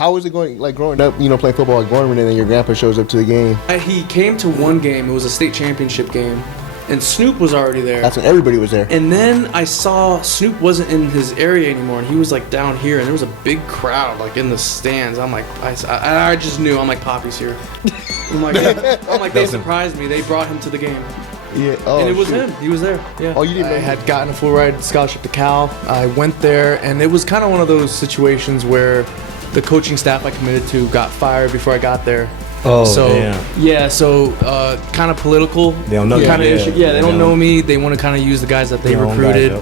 How was it going, like growing up, playing football at Gorman, and then your grandpa shows up to the game? He came to one game. It was a state championship game, and Snoop was already there. That's when everybody was there. And then I saw Snoop wasn't in his area anymore, and he was like down here, and there was a big crowd like in the stands. I'm like, I just knew. I'm like, Poppy's here. I'm like, they surprised me. They brought him to the game. Yeah. Oh, and it was him. He was there. Yeah. Oh, you didn't know? I had gotten a full ride scholarship to Cal. I went there, and it was kind of one of those situations where the coaching staff I committed to got fired before I got there. Oh, so, damn. Yeah, so kind of political. They don't know you. Kind of issue. Yeah, they don't know me. They want to kind of use the guys that they recruited.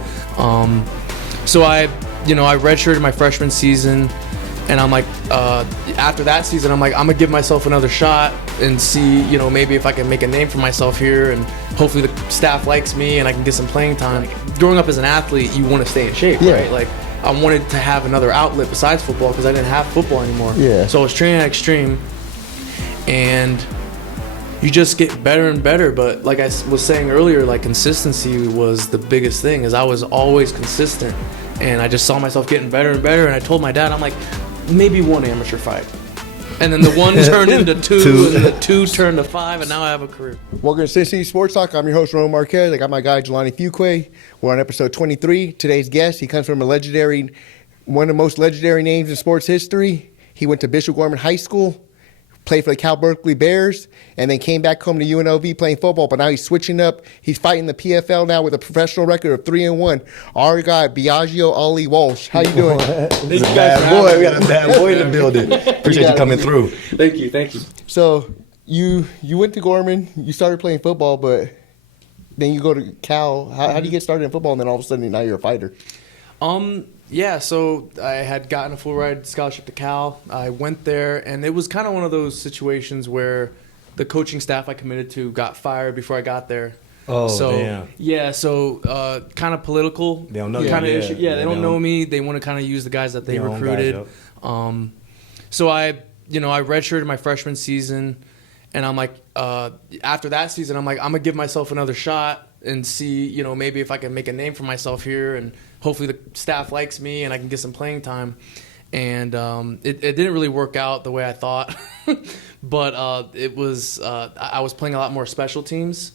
So I redshirted my freshman season, and I'm like, after that season, I'm like, I'm gonna give myself another shot and see, maybe if I can make a name for myself here, and hopefully the staff likes me and I can get some playing time. Growing up as an athlete, you want to stay in shape, right? Like, I wanted to have another outlet besides football because I didn't have football anymore. Yeah. So I was training at Extreme, and you just get better and better. But like I was saying earlier, like, consistency was the biggest thing, is I was always consistent, and I just saw myself getting better and better. And I told my dad, I'm like, maybe one amateur fight. And then the one turned into two, and the two turned to five, and now I have a career. Welcome to Cincinnati Sports Talk. I'm your host, Roman Marquez. I got my guy, Jelani Fuquay. We're on episode 23. Today's guest, he comes from one of the most legendary names in sports history. He went to Bishop Gorman High School, played for the Cal Berkeley Bears, and then came back home to UNLV playing football. But now he's switching up. He's fighting the PFL now with a professional record of 3-1. Our guy, Biaggio Ali Walsh. How you doing? We got a bad boy in the building. Appreciate you coming through. Thank you. So you went to Gorman. You started playing football, but then you go to Cal. How do you get started in football, and then all of a sudden now you're a fighter? Yeah, so I had gotten a full ride scholarship to Cal. I went there, and it was kind of one of those situations where the coaching staff I committed to got fired before I got there. Oh, so, damn. Yeah, so kind of political. They don't know you. Kind of issue. Yeah, they don't know me. They want to kind of use the guys that they recruited. So I redshirted my freshman season, and I'm like, after that season, I'm like, I'm gonna give myself another shot and see, maybe if I can make a name for myself here, and hopefully the staff likes me and I can get some playing time. And it didn't really work out the way I thought, but it was I was playing a lot more special teams.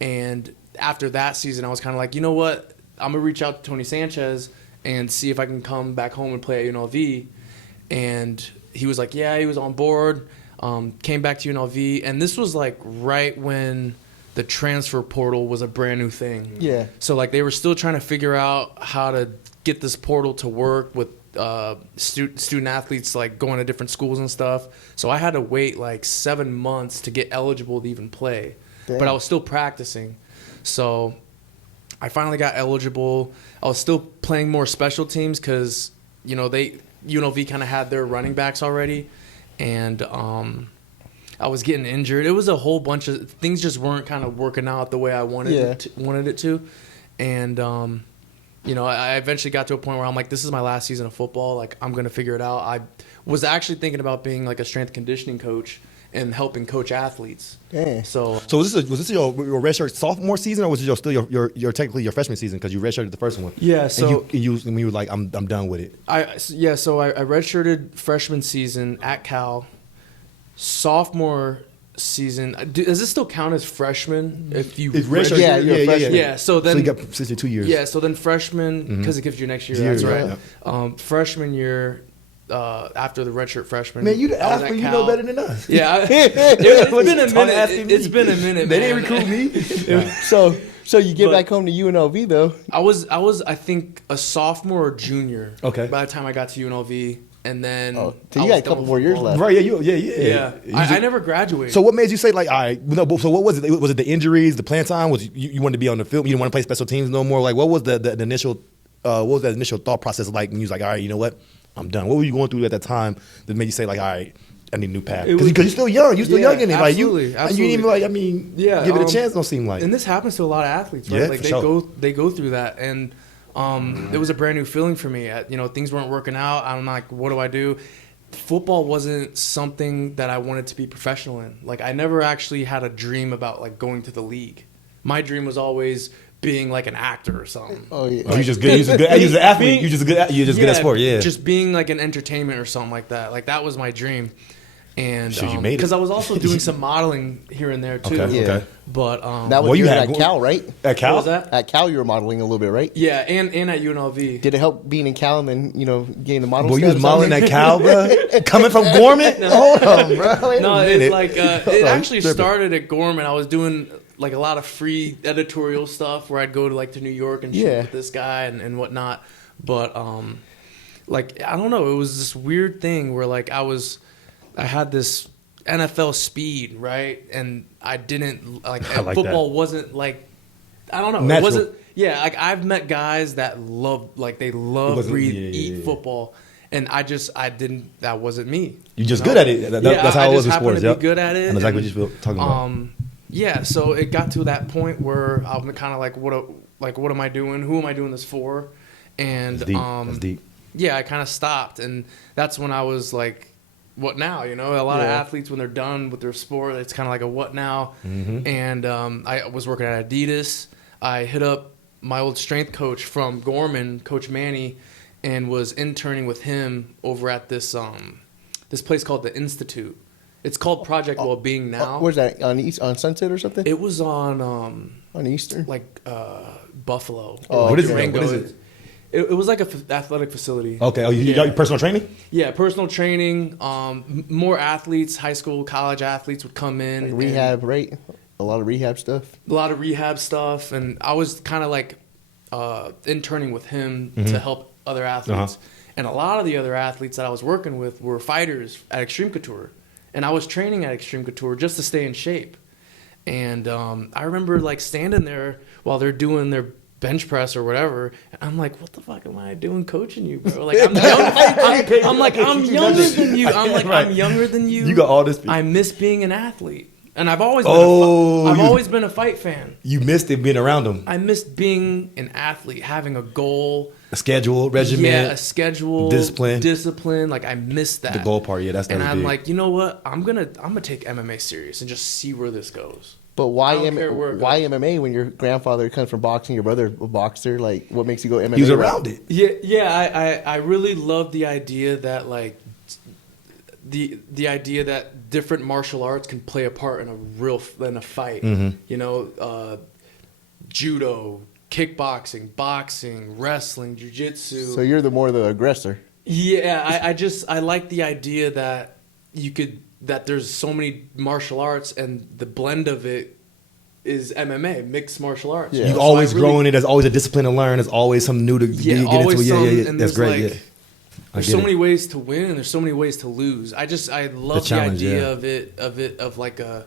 And after that season, I was kind of like, you know what? I'm gonna reach out to Tony Sanchez and see if I can come back home and play at UNLV. And he was like, yeah, he was on board. Came back to UNLV, and this was like right when the transfer portal was a brand new thing. Yeah. So like they were still trying to figure out how to get this portal to work with student athletes like going to different schools and stuff. So I had to wait like 7 months to get eligible to even play. Damn. But I was still practicing. So I finally got eligible. I was still playing more special teams because UNLV kind of had their running backs already, and I was getting injured. It was a whole bunch of things just weren't kind of working out the way I wanted it to. And, I eventually got to a point where I'm like, this is my last season of football. Like, I'm going to figure it out. I was actually thinking about being like a strength conditioning coach and helping coach athletes. Damn. So was this your redshirt sophomore season, or was it still your technically your freshman season because you redshirted the first one? Yeah. So and you were like, I'm done with it. So I redshirted freshman season at Cal. Sophomore season, does this still count as freshman if you redshirt? Yeah. So then you got 62 years. Yeah. So then freshman, because it gives you next year. That's right. Yeah. Freshman year. After the redshirt freshman, man, you the athlete, you know better than us. Yeah, it's been a minute. It's been a minute. They didn't recruit me. So you get back home to UNLV though. I was I think a sophomore or junior. Okay. By the time I got to UNLV, and then so you got a couple more years left. Right? Yeah. I never graduated. So what made you say like, all right? No, so what was it? Was it the injuries, the playing time? Was you wanted to be on the field? You didn't want to play special teams no more? Like, what was the initial? What was that initial thought process like? And you was like, all right, you know what? I'm done. What were you going through at that time that made you say like, all right, I need a new path? Because you're still young. You're still young in it. Absolutely, like you didn't even give it a chance. Don't seem like. And this happens to a lot of athletes, right? Yeah, like they go through that, and it was a brand new feeling for me. Things weren't working out. I'm like, what do I do? Football wasn't something that I wanted to be professional in. Like I never actually had a dream about like going to the league. My dream was always being like an actor or something. Oh yeah. Oh, you just good. You're an athlete. You're just good. You're just good at sport. Yeah. Just being like an entertainment or something like that. Like that was my dream. And Shit, you made it. because I was also doing some modeling here and there too. Okay. Yeah. Okay. But That was Well, you you had at Cal, right? At Cal. what was that? At Cal, you were modeling a little bit, right? Yeah, and at UNLV. Did it help being in Cal and then getting the model? Boy, you was status modeling on at there? Cal, bro. Coming from Gorman. Hold on, bro. Wait a No, minute. it's like it actually Tripping. started at Gorman. I was doing like a lot of free editorial stuff where I'd go to New York and shoot Yeah. with this guy and whatnot. But like I don't know, it was this weird thing where like I had this NFL speed, right? And I didn't like I like football wasn't like I don't know. Natural. It wasn't yeah, like I've met guys that wasn't- breathe, yeah, eat yeah. football. And I didn't. That wasn't me. You just know? good at it. That's how I it was just in happened sports. to Yep. be good at it. And exactly what and, you feel talking about. Yeah, so it got to that point where I'm kind of like, what am I doing? Who am I doing this for? And That's deep. That's deep. yeah, I kind of stopped, and that's when I was like, what now? A lot of Yeah. athletes when they're done with their sport, it's kind of like a what now? Mm-hmm. And I was working at Adidas. I hit up my old strength coach from Gorman, Coach Manny, and was interning with him over at this place called the Institute. It's called Project Wellbeing now. Where's that on Sunset or something? It was on On Eastern. like Buffalo. Oh, what is it? Durango. What is it? It was like a athletic facility. Okay. Oh, you got your personal training? Yeah, personal training. More athletes, high school, college athletes would come in. Like and rehab, right? A lot of rehab stuff. a lot of rehab stuff, and I was kind of like interning with him to help other athletes. And a lot of the other athletes that I was working with were fighters at Extreme Couture, and I was training at Extreme Couture just to stay in shape. And I remember like standing there while they're doing their bench press or whatever, and I'm like, what the fuck am I doing coaching you, bro? Like I'm younger than you. I'm like Right. I'm younger than you. You got all this. I miss being an athlete, and I've always Oh, I've you- always been a fight fan. You missed it being around them. I missed being an athlete, having a goal, A schedule, regimen. yeah, a schedule, discipline. Like I missed that. The goal part, yeah, that's and I'm big. like, you know what? I'm gonna take MMA serious and just see where this goes. But why I don't care where it why goes. MMA when your grandfather comes from boxing, your brother a boxer? Like, what makes you go MMA? He was around it. Yeah. I really love the idea that like the idea that different martial arts can play a part in a fight. Mm-hmm. Judo, kickboxing, boxing, wrestling, jiu-jitsu. So you're the aggressor. Yeah, I like the idea that that there's so many martial arts and the blend of it is MMA, mixed martial arts. Yeah. You So always I really- growing it. There's always a discipline to learn. There's always something new to get into. always Yeah, some, yeah. and That's there's great. like, Yeah. There's get so it. many ways to win and there's so many ways to lose. I love the challenge, idea yeah. of like a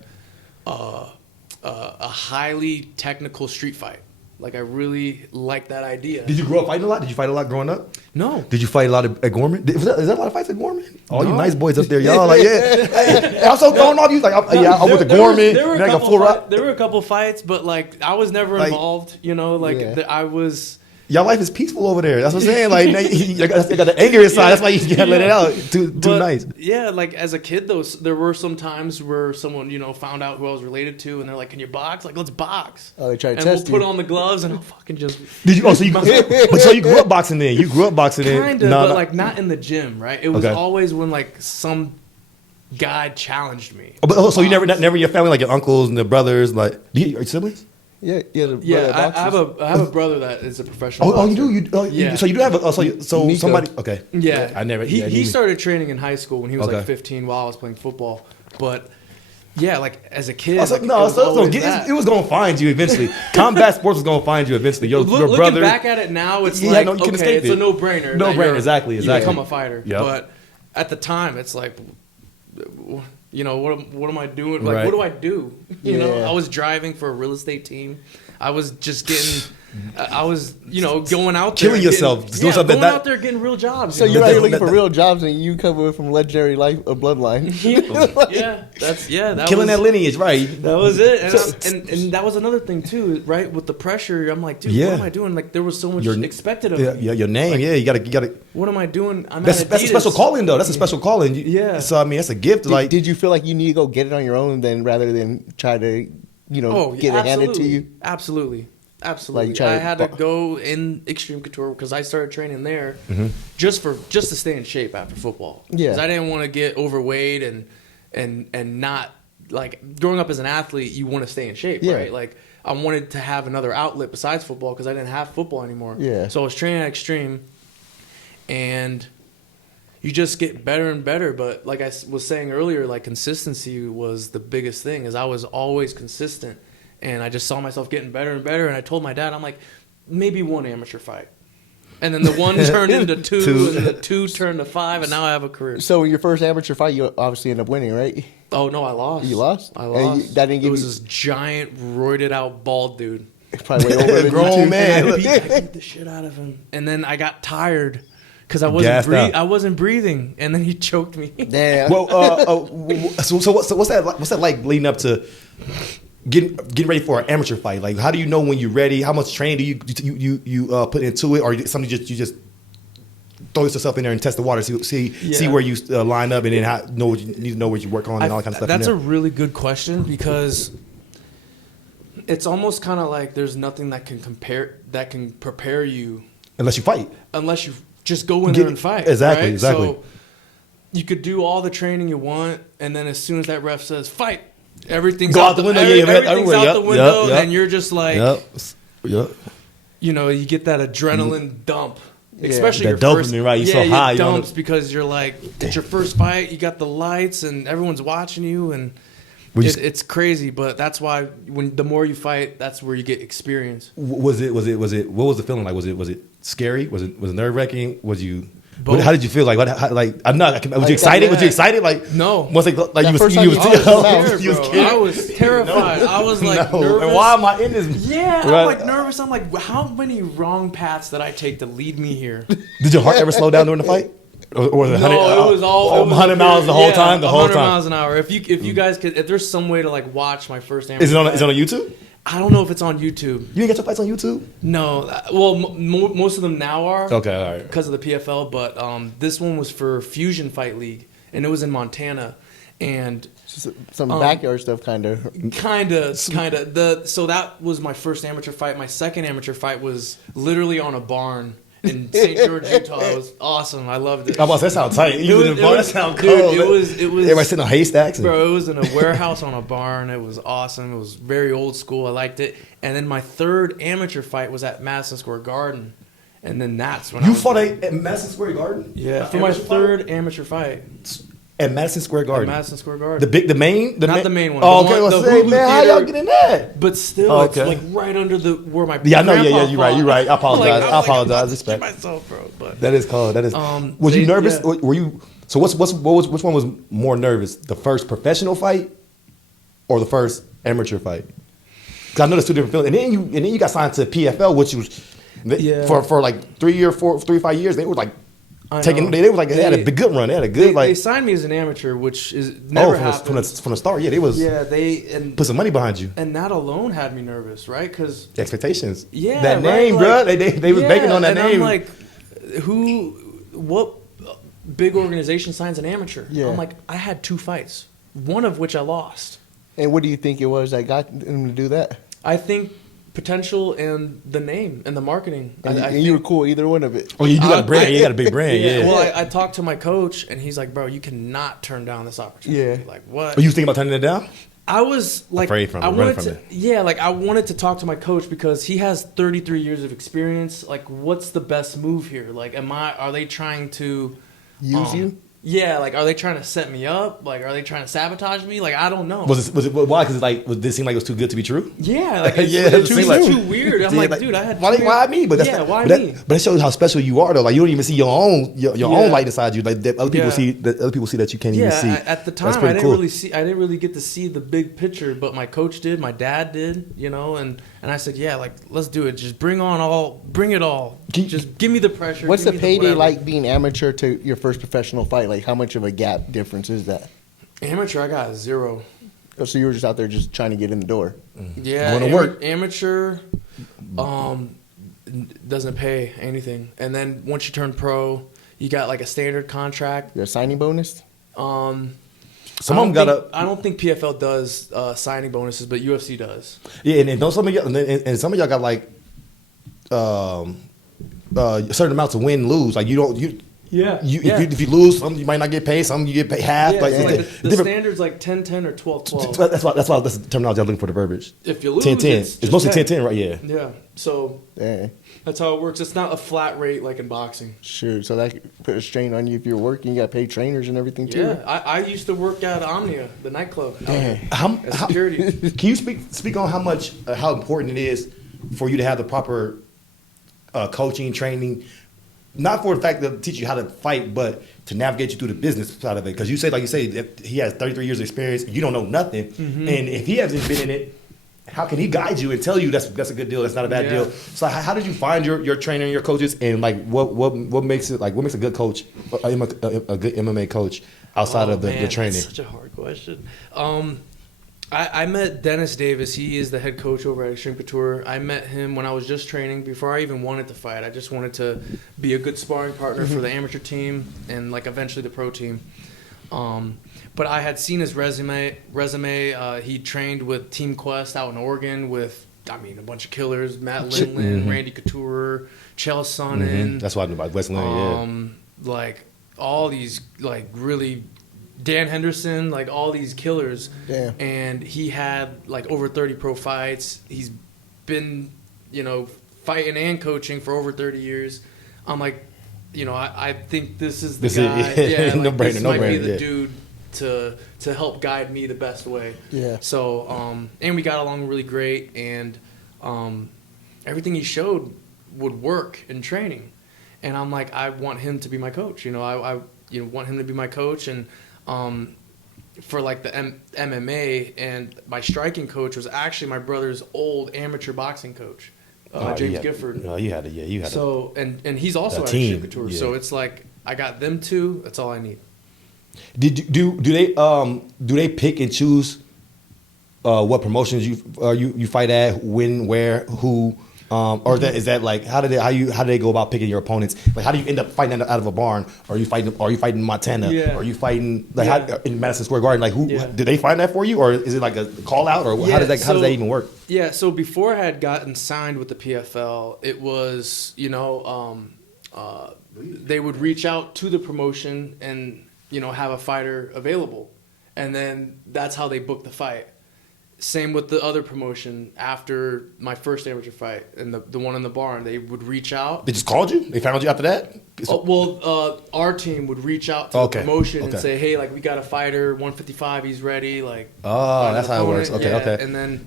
highly technical street fight. Like I really like that idea. Did you grow up fighting a lot? Did you fight a lot growing up? No. Did you fight a lot at Gorman? Is that a lot of fights at Gorman? All you No. nice boys up there, y'all like, yeah. Hey, I'm so throwing off. You like, I went to Gorman. There were a then I got couple full rock. there were a couple fights, but like I was never Like- involved. Like Yeah. I was. Y'all life is peaceful over there. That's what I'm saying. Like, now you got the anger inside. That's why you gotta let it out. Too But, nice. Yeah, like as a kid, though, there were some times where someone, found out who I was related to, and they're like, "Can you box? Like, let's box." Oh, they try to and test we'll you. put on the gloves, and I'll fucking just Did you? Oh, so you grew up boxing then? You grew up boxing then? kind of, No, but no. like not in the gym, right? It was Okay. always when like some guy challenged me. Oh, but so you never in your family, like your uncles and the brothers, like are you siblings? Yeah. The Yeah, brother I boxes. have a brother that is a professional. Oh, you boxer. do. Yeah. So you do have a. So Nico. somebody. Okay. Yeah, I never. He, yeah, he me- started training in high school when he was Okay. like 15 while I was playing football, but. Yeah, like as a kid. I was like, like, no, it was always that. it was gonna find you eventually. Combat sports was gonna find you eventually. Your Looking brother. back at it now, it's Yeah, like no, you can okay, escape it's it. a no-brainer. that No-brainer, you're- exactly. You become a fighter. Yep. But at the time, it's like, what am I doing? Like, Right. what do I do? You know, Yeah. I was driving for a real estate team. I was just getting, I was, going out there. Killing and yourself. getting- Just doing something going that- out there getting real jobs. So you you're know? out here looking that- for real jobs, and you come from legendary bloodline. That killing was, that lineage, right? That was it, and, So- and that was another thing too, right? With the pressure, I'm like, dude, Yeah. what am I doing? Like, there was so much Your- expected of Yeah, me. yeah, your name. Yeah, you gotta. What am I doing? I'm That's at a special Adidas. calling though. That's a special calling. Yeah. So I mean, that's a gift. Like, Did you feel like you need to go get it on your own, then rather than try to, get it handed to you? Absolutely. Absolutely. Like, I had to go in Extreme Couture because I started training there just to stay in shape after football. Yeah. Because I didn't want to get overweight and not, like, growing up as an athlete, you want to stay in shape, Yeah. right? Like, I wanted to have another outlet besides football because I didn't have football anymore. Yeah. So I was training at Extreme, and you just get better and better. But like I was saying earlier, like, consistency was the biggest thing, is I was always consistent. And I just saw myself getting better and better. And I told my dad, I'm like, maybe one amateur fight. And then the one turned into two, and the two turned to 5, and now I have a career. So in your first amateur fight, you obviously end up winning, right? Oh, no, I lost. You lost? I And lost. that didn't give it was you- this giant, roided out, bald dude. Probably way over than Grown you too. man. I beat the shit out of him. And then I got tired because I Gassed out. I wasn't breathing. And then he choked me. Damn. Well, so what's that like leading up to getting ready for an amateur fight? Like, how do you know when you're ready? How much training do you put into it, or something you just throw yourself in there and test the water, see where you line up, and then know what you need to know what you work on and all that kind of stuff. That's a really good question, because it's almost kind of like there's nothing that can prepare you unless you fight. unless you just go in there and fight. Exactly, right? exactly. So you could do all the training you want, and then as soon as that ref says fight, everything's Go out out the window, yeah, everything's everywhere, out yep, the window, yep. and you're just like, Yep. you know, you get that adrenaline dump. Especially That your dopamine, first, right? You're so you high, you dumps don't- because you're like, it's your first fight. You got the lights and everyone's watching you, and it's crazy. But that's why when the more you fight, that's where you get experience. Was it? What was the feeling like? Was it scary? Was it nerve wracking? Was you? Both. How did you feel? Like what? I'm not. Was you excited? Was you excited? Like No. Once like you That was first you time was you- I was scared, scared, you was bro. scared. I was terrified. I was like No. nervous. And why am I in this? Yeah, I'm Right. like nervous. I'm like, how many wrong paths did I take to lead me here? Did your heart ever slow down during the fight? Or was it 100, No, it was all 100 miles the whole time. The whole 100 time. miles an hour. If you guys could, if there's some way to like watch my first amateur Is it on? fight, Is it on YouTube? I don't know if it's on YouTube. You didn't get your fights on YouTube? No, well, most of them now are. Okay, all right. Because of the PFL, but this one was for Fusion Fight League, and it was in Montana, and Some backyard stuff, kind of. kind of. So that was my first amateur fight. My second amateur fight was literally on a barn in St. George, Utah. It was awesome. I loved it. I was. That sounds tight. You was- in the it bar, that was- sounds dude, cold. it was- Everybody sitting on haystacks. Bro, it was in a warehouse on a barn. It was awesome. It was very old school. I liked it. And then my third amateur fight was at Madison Square Garden, and then that's when I You was fought at Madison Square Garden? yeah, for my third amateur fight At Madison Square at Garden. Madison Square Garden. The main? Not the main one. Oh, The okay. one- Let's the say, Hulu man, how y'all Theater. get in that? But still, Oh, it's okay. like right under the where my Yeah, I know. grandpa Yeah, you're right. fought. You're right. I apologize. I'm I apologize. I'm about to Respect. shit myself, bro. But That is cold. That is. Was they- you nervous? yeah. Were you? So which one was more nervous? The first professional fight, or the first amateur fight? Because I know there's two different feelings. And then you got signed to PFL, which was Yeah. for like 3 or 5 years. They were like I taking. know. They were like they had a big good run. They had a good they like. signed me as an amateur, which is never happened. From the start. Yeah, they was Yeah, and put some money behind you. that alone had me nervous, right? Because The expectations. yeah, that right, name, like- bro. They was banking on that and name. I'm like, what big organization signs an amateur? Yeah. I'm like, I had 2 fights, one of which I lost. And what do you think it was that got him to do that? I think potential and the name and the marketing. And, I and you were cool either one of it. Oh, you do got a brand. You got a big brand. Yeah. Well, I talked to my coach, and he's like, "Bro, you cannot turn down this opportunity." Yeah. Like what? Are you thinking about turning it down? I was like, Afraid from it, I running wanted from to, it. yeah, like I wanted to talk to my coach because he has 33 years of experience. Like, what's the best move here? Like, are they trying to Use you? Yeah, like, are they trying to set me up? Like, are they trying to sabotage me? Like, I don't know. Was it why? Because did it seem like it was too good to be true? Yeah, like it's, Yeah, it's it too, seemed like- too weird. I'm like, dude, I had why me? But that's yeah, not- why but that, me? But that shows how special you are, though. Like you don't even see your own light inside you. Like that other people Yeah. see that other people see that you can't even see. At the time, That's I pretty didn't cool. really see. I didn't really get to see the big picture, but my coach did. My dad did. You know, and I said, yeah, like let's do it. Just bring it all. Just give me the pressure. What's give the me payday whatever. like being amateur to your first professional fight? Like, how much of a gap difference is that? Amateur, I got 0. Oh, so you were just out there just trying to get in the door. Yeah, Going to work. Amateur, doesn't pay anything, and then once you turn pro, you got like a standard contract. Your signing bonus? Some of them got I don't think PFL does signing bonuses, but UFC does. Yeah, and don't some of y'all and some of y'all got like certain amounts of win lose. Like if you lose, some you might not get paid. Some you get paid half. Yeah, like the standard's like 10-10 or 12-12. That's the terminology I'm looking for the verbiage. If you lose, 10-10. It's mostly 10-10, right? Yeah. Yeah. So that's how it works. It's not a flat rate like in boxing. Sure. So that could put a strain on you if you're working. You got to pay trainers and everything too. Yeah. I used to work at Omnia, the nightclub. How security. Can you speak on how important it is for you to have the proper coaching, training, not for the fact to teach you how to fight, but to navigate you through the business side of it? Because you say that he has 33 years of experience, you don't know nothing, and if he hasn't been in it, how can he guide you and tell you that's a good deal, that's not a bad deal? So how did you find your trainer and your coaches, and like what makes it, like what makes a good coach, a good MMA coach outside of the training? That's such a hard question. I met Dennis Davis. He is the head coach over at Extreme Couture. I met him when I was just training, before I even wanted to fight. I just wanted to be a good sparring partner for the amateur team and like eventually the pro team. But I had seen his resume. He trained with Team Quest out in Oregon with, a bunch of killers: Matt Lindland, Randy Couture, Chael Sonnen. That's why I knew about West Lane. Like all these like really. Dan Henderson, like all these killers. Yeah. And he had like over 30 pro fights. He's been, fighting and coaching for over 30 years. I'm like, I think this is the guy. This might be the dude to help guide me the best way. Yeah. So, and we got along really great, and everything he showed would work in training. And I'm like, I want him to be my coach. I want him to be my coach, and for like the MMA, and my striking coach was actually my brother's old amateur boxing coach, James Gifford. No, you had to. So and he's also at Extreme Couture. So it's like I got them two. That's all I need. Do they pick and choose what promotions you fight at, when, where, who? Or is that like how do they go about picking your opponents? Like how do you end up fighting out of a barn? Or are you fighting in Montana? Yeah. Or are you fighting in Madison Square Garden? Like who did they find that for you, or is it like a call out, or how does that even work? Yeah, so before I had gotten signed with the PFL, it was they would reach out to the promotion and have a fighter available, and then that's how they booked the fight. Same with the other promotion. After my first amateur fight and the one in the barn, they would reach out. They just called you? They found you after that? Our team would reach out to the promotion and say, hey, like, we got a fighter, 155, he's ready. Like, that's how it works. Okay. And then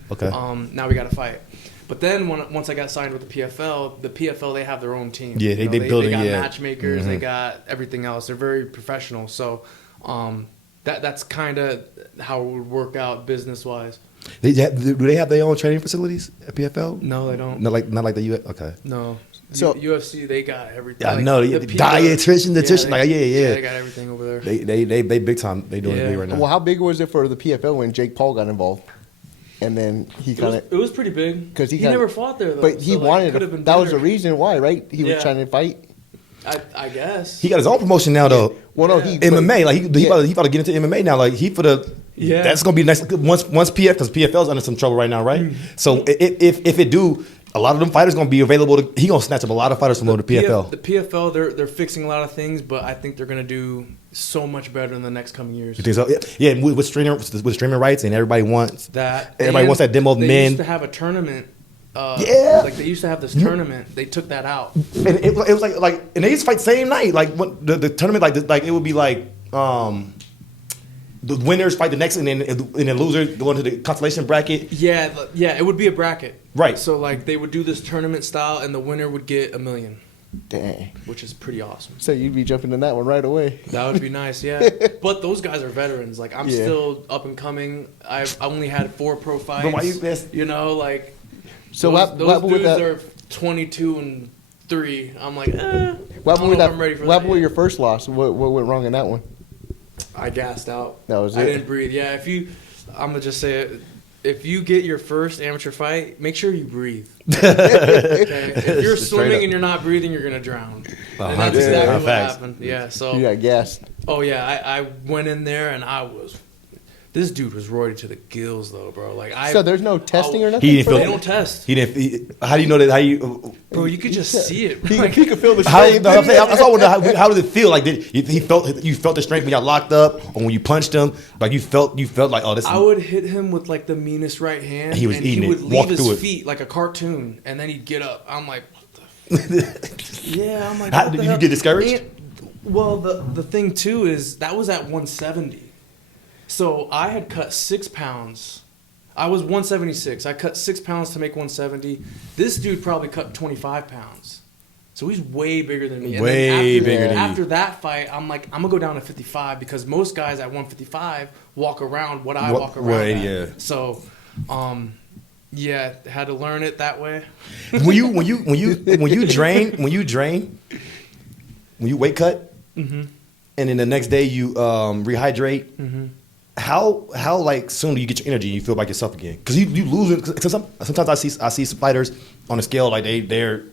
now we got to fight. But then once I got signed with the PFL, they have their own team. Yeah, they got matchmakers, they got everything else. They're very professional. So that's kind of how it would work out business-wise. Do they have their own training facilities at PFL? No, they don't. Not like the U.S. Okay. No. So UFC, they got everything. I know. Dietitian, nutrition. They got everything over there. They big time. They doing it big right now. Well, how big was it for the PFL when Jake Paul got involved? And then he kind of... It was pretty big. Because he never fought there, though. But he wanted to... That was the reason why, right? He was trying to fight. I guess. He got his own promotion now, though. Well, no, MMA. Like he about to get into MMA now. Like he for the... Yeah. That's gonna be nice once PF, because PFL's under some trouble right now, right? So if it do, a lot of them fighters gonna be available. He gonna snatch up a lot of fighters from the PFL. The PFL, they're fixing a lot of things, but I think they're gonna do so much better in the next coming years. You think so? Yeah, with streaming rights, and everybody wants that. Everybody wants that demo. They used to have a tournament. Like they used to have this tournament. They took that out. And it was like, and they used to fight the same night. Like when the tournament, like it would be like. The winners fight the next, and then losers go into the consolation bracket. Yeah, it would be a bracket. Right. So like they would do this tournament style, and the winner would get $1 million. Dang. Which is pretty awesome. So you'd be jumping in that one right away. That would be nice, yeah. But those guys are veterans. Like I'm still up and coming. I only had 4 pro fights. But why you best? Like. So those dudes are 22-3. I'm like, What happened with your first loss? What went wrong in that one? I gassed out. That was it. I didn't breathe. Yeah, I'm gonna just say it. If you get your first amateur fight, make sure you breathe. Okay? If you're swimming and you're not breathing, you're gonna drown. And that's exactly what happened. Yeah. So you got gassed. Oh yeah, I went in there and I was This dude was roided to the gills, though, bro. Like So there's no testing or nothing? He didn't for feel- They that? don't test, How do you know that? How you? bro. You could just see it. He, Like, he could feel the How, strain. no, I'm saying, that's all I wonder. How does it feel? Like you felt the strength when y'all locked up, or when you punched him? Like you felt like, oh, this. I would hit him with like the meanest right hand, He was and eating he it, would leave walk his through it. feet like a cartoon, and then he'd get up. I'm like, what the yeah, I'm like, How, what the did you hell? get discouraged? Well, the thing too is that was at 170, so I had cut 6 pounds. I was 176. I cut 6 pounds to make 170. This dude probably cut 25 pounds, so he's way bigger than me. And Way then after, bigger than you. After that fight, I'm like, I'm gonna go down to 55 because most guys at 155 walk around what I walk around. Right, at. yeah. So, yeah, had to learn it that way. when you drain, when you weight cut, Mm-hmm. and then the next day you rehydrate. How like soon do you get your energy and you feel like yourself again? Because you lose it. Cause sometimes I see fighters on the scale like they're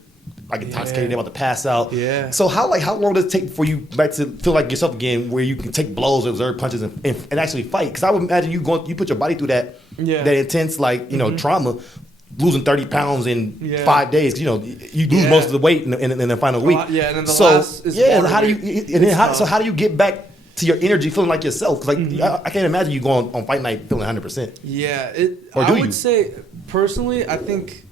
like intoxicated, they're about to pass out. Yeah. So how long does it take for you back to feel like yourself again, where you can take blows, observe punches, and actually fight? Because I would imagine you put your body through that intense like trauma. Losing 30 pounds in 5 days, you lose most of the weight in the final week. Yeah, and then the last is how do you how do you get back to your energy, feeling like yourself? Because I can't imagine you going on fight night feeling 100%. Yeah, Or do I you? would say personally, I think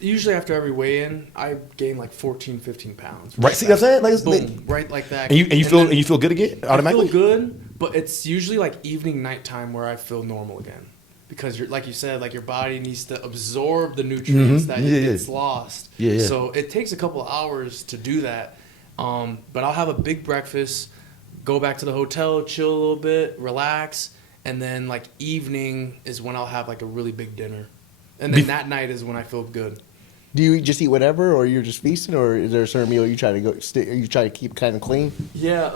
usually after every weigh-in, I gain like 14, 15 pounds. Right? See what I'm saying? Like, Boom, right like that. and you feel good again automatically. I feel good, but it's usually like evening, nighttime where I feel normal again. Because you're like you said, like your body needs to absorb the nutrients that gets lost. Yeah, yeah. So it takes a couple of hours to do that. But I'll have a big breakfast, go back to the hotel, chill a little bit, relax, and then like evening is when I'll have like a really big dinner, and then that night is when I feel good. Do you just eat whatever, or you're just feasting, or is there a certain meal you try to you try to keep kind of clean? Yeah.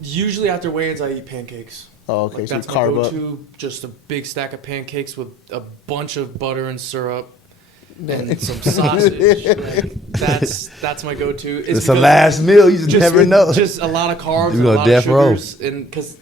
Usually after weigh-ins, I eat pancakes. Oh, okay. Like So you that's my carb up. go-to. Just a big stack of pancakes with a bunch of butter and syrup and some sausage. Like, that's my go-to. It's the last meal. You just never know. Just a lot of carbs You and go a lot death of row. sugars. And because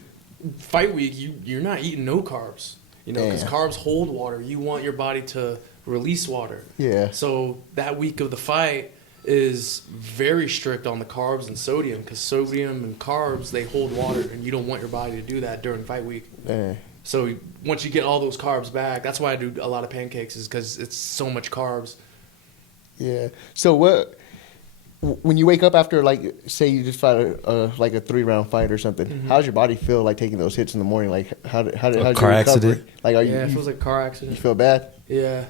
fight week, you're not eating no carbs. Because Yeah. carbs hold water. You want your body to release water. Yeah. So that week of the fight is very strict on the carbs and sodium, because sodium and carbs, they hold water, and you don't want your body to do that during fight week. Yeah. So once you get all those carbs back, that's why I do a lot of pancakes, is because it's so much carbs. Yeah. So when you wake up after, like, say you just fight like a 3-round fight or something, how's your body feel like taking those hits in the morning? Like how's car your recovery? accident? Like, It feels like a car you accident. feel bad? Yeah.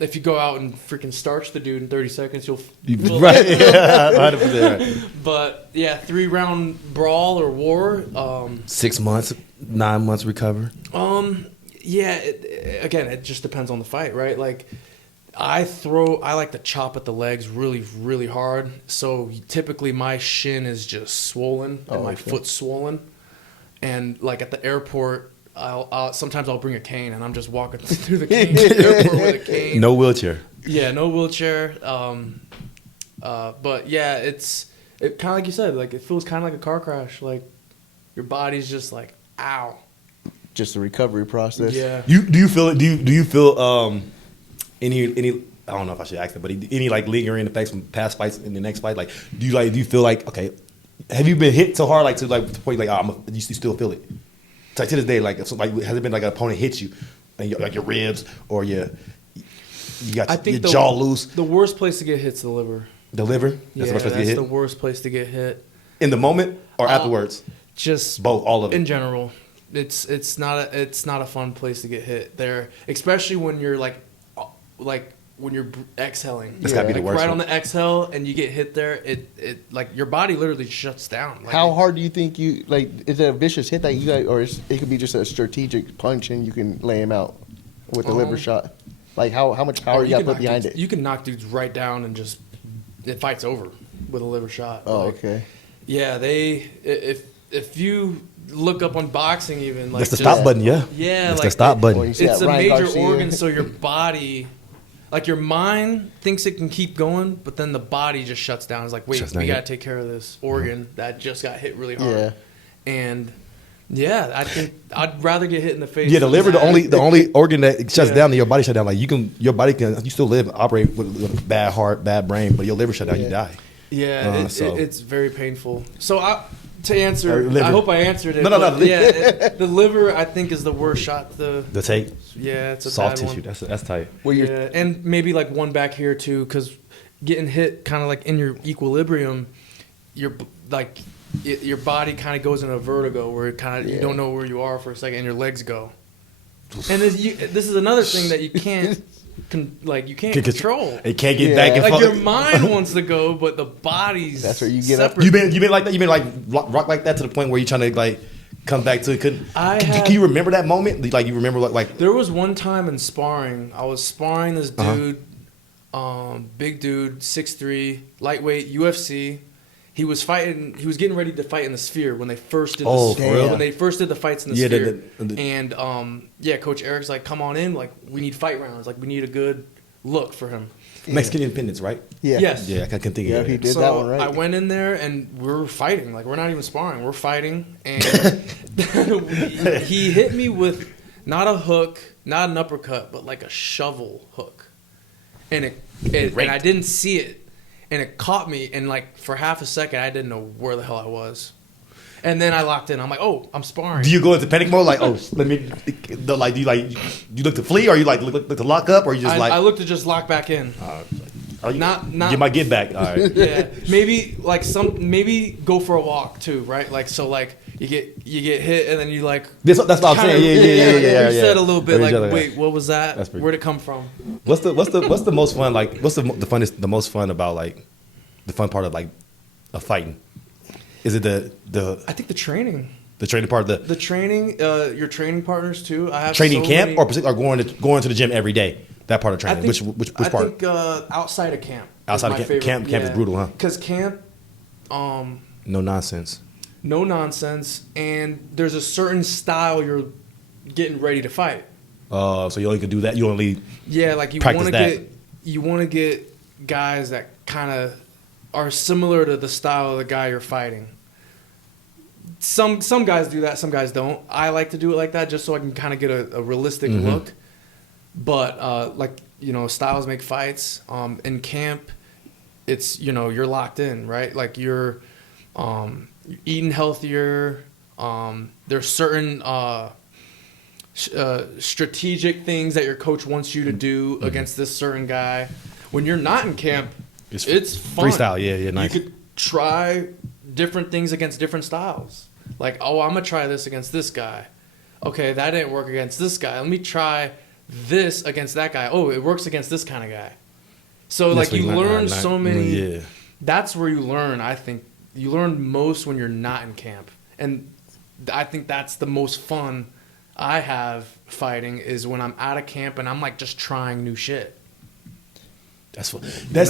If you go out and freaking starch the dude in 30 seconds, you'll feel Right? Yeah, 100%. But yeah, 3-round brawl or war. 6 months, 9 months recover. Yeah. It just depends on the fight, right? Like, I like to chop at the legs really, really hard. So typically my shin is just swollen and my foot's swollen. And like at the airport, sometimes I'll bring a cane and I'm just walking through the airport with a cane. No wheelchair. Yeah, no wheelchair. But yeah, it kind of like you said, like it feels kind of like a car crash. Like your body's just like, ow. Just the recovery process. Yeah. Do you feel it? Do you feel any? I don't know if I should ask it, but any like lingering effects from past fights in the next fight? Like, do you feel like, okay, have you been hit so hard like to the point like you still feel it? Like to this day, like has it been like an opponent hits you, and like your ribs or you got your jaw loose? The worst place to get hit's the liver. The liver? That's the worst place to get hit? the worst place to get hit. In the moment or afterwards? Just both, all of it. In general, it's not a fun place to get hit there, especially when you're like when you're exhaling. That's gotta be the worst right one. on the exhale, and you get hit there. It like your body literally shuts down. Like, How hard do you think is it a vicious hit that you got, or it could be just a strategic punch and you can lay him out with a liver shot? Like how much power you got to put behind it? You can knock dudes right down and just it fight's over with a liver shot. Oh, Like, okay. Yeah, if you look up on boxing even like That's the stop button, yeah. Yeah, that's like the stop button. Or you see it's that a Ryan major Garcia. organ, so your body, like your mind thinks it can keep going, but then the body just shuts down. It's like, wait, Shuts we down, got yeah. to take care of this organ that just got hit really hard. Yeah. And Yeah, I think I'd rather get hit in the face. Yeah, the than liver, that. the only organ that shuts Yeah. down, your body shut down. Like your body you still live, operate with a bad heart, bad brain, but your liver shut down, you die. Yeah, So- it's very painful. So to answer, Liver. I hope I answered it. No. but Yeah, the liver I think is the worst shot. The take Yeah, it's a soft bad tissue. one. That's tight. Well, you're Yeah, and maybe like one back here too, because getting hit kind of like in your equilibrium, your body kind of goes in a vertigo where it kind of you don't know where you are for a second, and your legs go. And this is another thing that you can't control. It can't get back and Like forth. your mind wants to go, but the body's That's where you get up. separate. You been like that? You been like rock like that to the point where you're trying to like come back to it? Can you remember that moment? Like you remember like There was one time in sparring, I was sparring this dude, big dude, 6'3", lightweight, UFC. He was getting ready to fight in the Sphere when they first did when they first did the fights in the Sphere. And Coach Eric's like, come on in, like we need fight rounds, like we need a good look for him. Mexican Independence, right? Yeah. Yes. Yeah, I can think Yeah, of he it. did So that one right. I went in there and we were fighting. Like we're not even sparring. We're fighting, and he hit me with not a hook, not an uppercut, but like a shovel hook, and and I didn't see it, and it caught me, and like for half a second I didn't know where the hell I was, and then I locked in. I'm like, oh, I'm sparring. Do you go into panic mode? Like, oh, let me. Do you look to flee, or you like look to lock up, or you just I look to just lock back in. Not get my get back. All right. Yeah, maybe like maybe go for a walk too, right? Like so, like you get hit and then you like That's what I'm saying. Yeah. reset a little bit. Like, Reset, wait, what was that? That's pretty Where'd it come from? What's the most fun? Like, what's the most fun about like the fun part of like a fighting? Is it I think the training. the training part of The training, your training partners too. I have training so camp many, or going to the gym every day? That part of I training. think, Which I part? think outside of camp. Outside is of my camp. favorite. Camp is brutal, huh? Because camp, No nonsense. no nonsense, and there's a certain style you're getting ready to fight. So you only can do that. You only Yeah, like you Practice want to that. get guys that kind of are similar to the style of the guy you're fighting. Some guys do that, some guys don't. I like to do it like that just so I can kind of get a realistic look. But styles make fights. In camp, it's you're locked in, right? Like you're eating healthier. There's certain strategic things that your coach wants you to do against this certain guy. When you're not in camp, it's fun. freestyle. Yeah, nice. You could try different things against different styles. Like, oh, I'm gonna try this against this guy. Okay, that didn't work against this guy. Let me try this against that guy. Oh, it works against this kind of guy. So That's like you what learn so many. Yeah. That's where you learn. I think you learn most when you're not in camp, and I think that's the most fun I have fighting is when I'm out of camp and I'm like just trying new shit. That's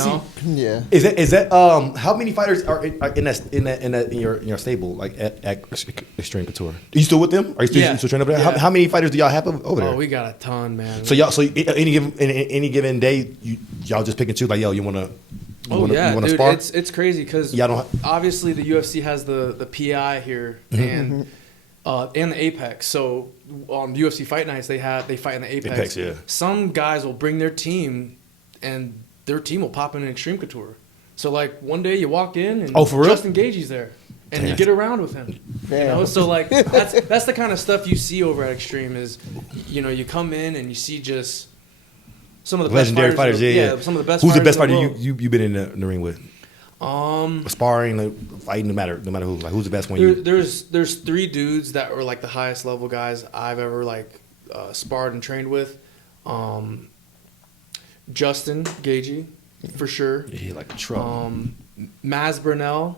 know? Yeah. Is that how many fighters are in your stable like at Extreme Couture? Are you still with them? Are you still training over there? Yeah. How many fighters do y'all have over there? Oh, we got a ton, man. So any given day y'all just pick and choose like yo you wanna dude, spar? it's crazy because obviously the UFC has the PI here and the Apex. So on UFC Fight Nights they fight in the Apex. Yeah. Some guys will bring their team and their team will pop in an Extreme Couture. So like one day you walk in and for real? Justin Gagey's there and you get around with him. Damn. So like that's the kind of stuff you see over at Extreme is you come in and you see just some of the Legendary best fighters. Yeah. some of the best. Who's the best fighters in fighter the world. you've been in the ring with? Sparring, like, fighting, no matter who. Like who's the best one? There's 3 dudes that were like the highest level guys I've ever like sparred and trained with. Justin Gagey, for sure. Yeah, like a truck. Maz Burnell,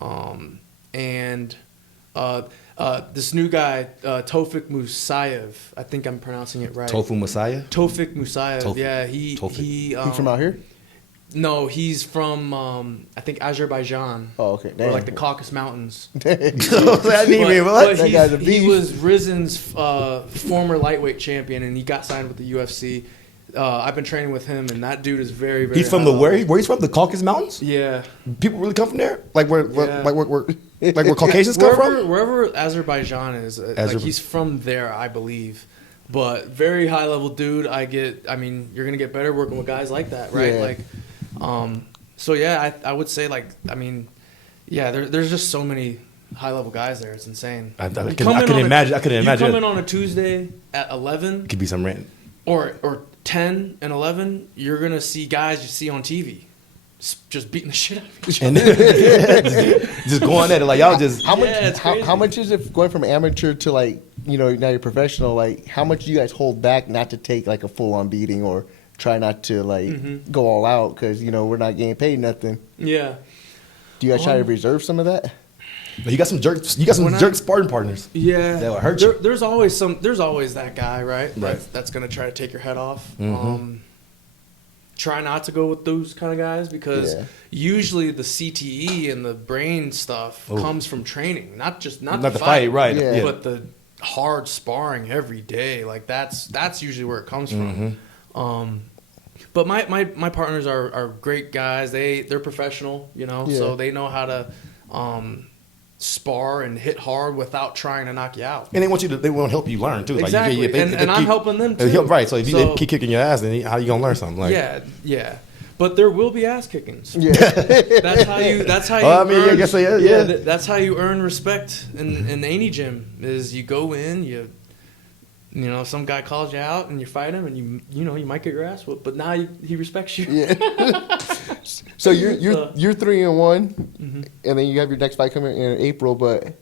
and this new guy, Tofik Musayev. I think I'm pronouncing it right. Tofu Messiah. Tofik Musayev. Tofik. Yeah, Tofik. He's from out here? No, he's from I think Azerbaijan. Oh, okay. Or Damn. like the Caucasus Mountains. I didn't even what? That guy's a he beast. was Rizen's former lightweight champion, and he got signed with the UFC. I've been training with him, and that dude is very, very. He's from high where level. he's from? The Caucasus Mountains? Yeah. People really come from there? Like where? Yeah. Like where? Like where Caucasians come from? Wherever Azerbaijan is, like he's from there, I believe. But very high level dude. I mean, you're gonna get better working with guys like that, right? Yeah. Like, so yeah, I would say like, I mean, yeah, there's just so many high level guys there. It's insane. I couldn't imagine. You come in on a Tuesday at 11. Could be some rant. Or 10 and 11, you're gonna see guys you see on TV. Just beating the shit out of each other. Just going at it like y'all just. How much is it going from amateur to like, you know, now you're professional? Like, how much do you guys hold back not to take like a full on beating or try not to like go all out because you know we're not getting paid nothing? Yeah. Do you guys try to reserve some of that? You got some jerks. You got some jerk sparring partners. Yeah. That will hurt you. There's always that guy, right? Right. That's gonna try to take your head off. Try not to go with those kind of guys because usually the CTE and the brain stuff comes from training, not the fight, right? Yeah. But the hard sparring every day, like that's usually where it comes from. But my partners are great guys. They're professional, you know, so they know how to spar and hit hard without trying to knock you out. And they want to help you learn too. Exactly. Like, and I'm helping them too. Right. So if they keep kicking your ass, then how you gonna learn something? Like, yeah. But there will be ass kickings. Yeah. That's how you. I mean, I guess that's how you earn respect in any gym. Is you go in, you know, some guy calls you out and you fight him, and you know you might get your ass whooped, but now he respects you. Yeah. So you're 3-1, and then you have your next fight coming in April. But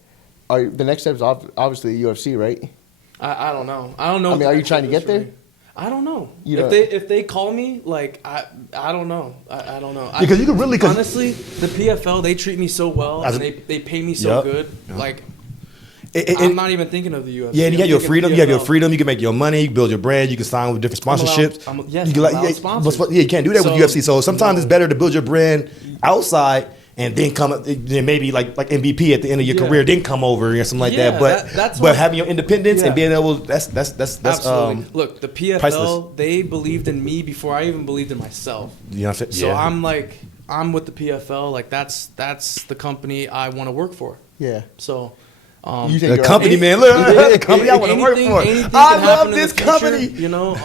the next step is obviously UFC, right? I don't know. I don't know. I mean, are you trying to get there? I don't know. You if they call me, like I don't know. I don't know. Because you can really honestly, the PFL, they treat me so well and they pay me so good. Like I'm not even thinking of the UFC. Yeah, and you got your freedom. You have your freedom. You can make your money. You can build your brand. You can sign with different sponsorships. You can't do that with UFC. So sometimes it's better to build your brand outside and then maybe like MVP at the end of your career, then come over or something like that. But having your independence and being able, that's absolutely. Look, the PFL, priceless. They believed in me before I even believed in myself. You know what I'm saying? So I'm with the PFL. Like that's the company I want to work for. Yeah. So. The company, man. Look, the company I want to work for. I love this company. You know,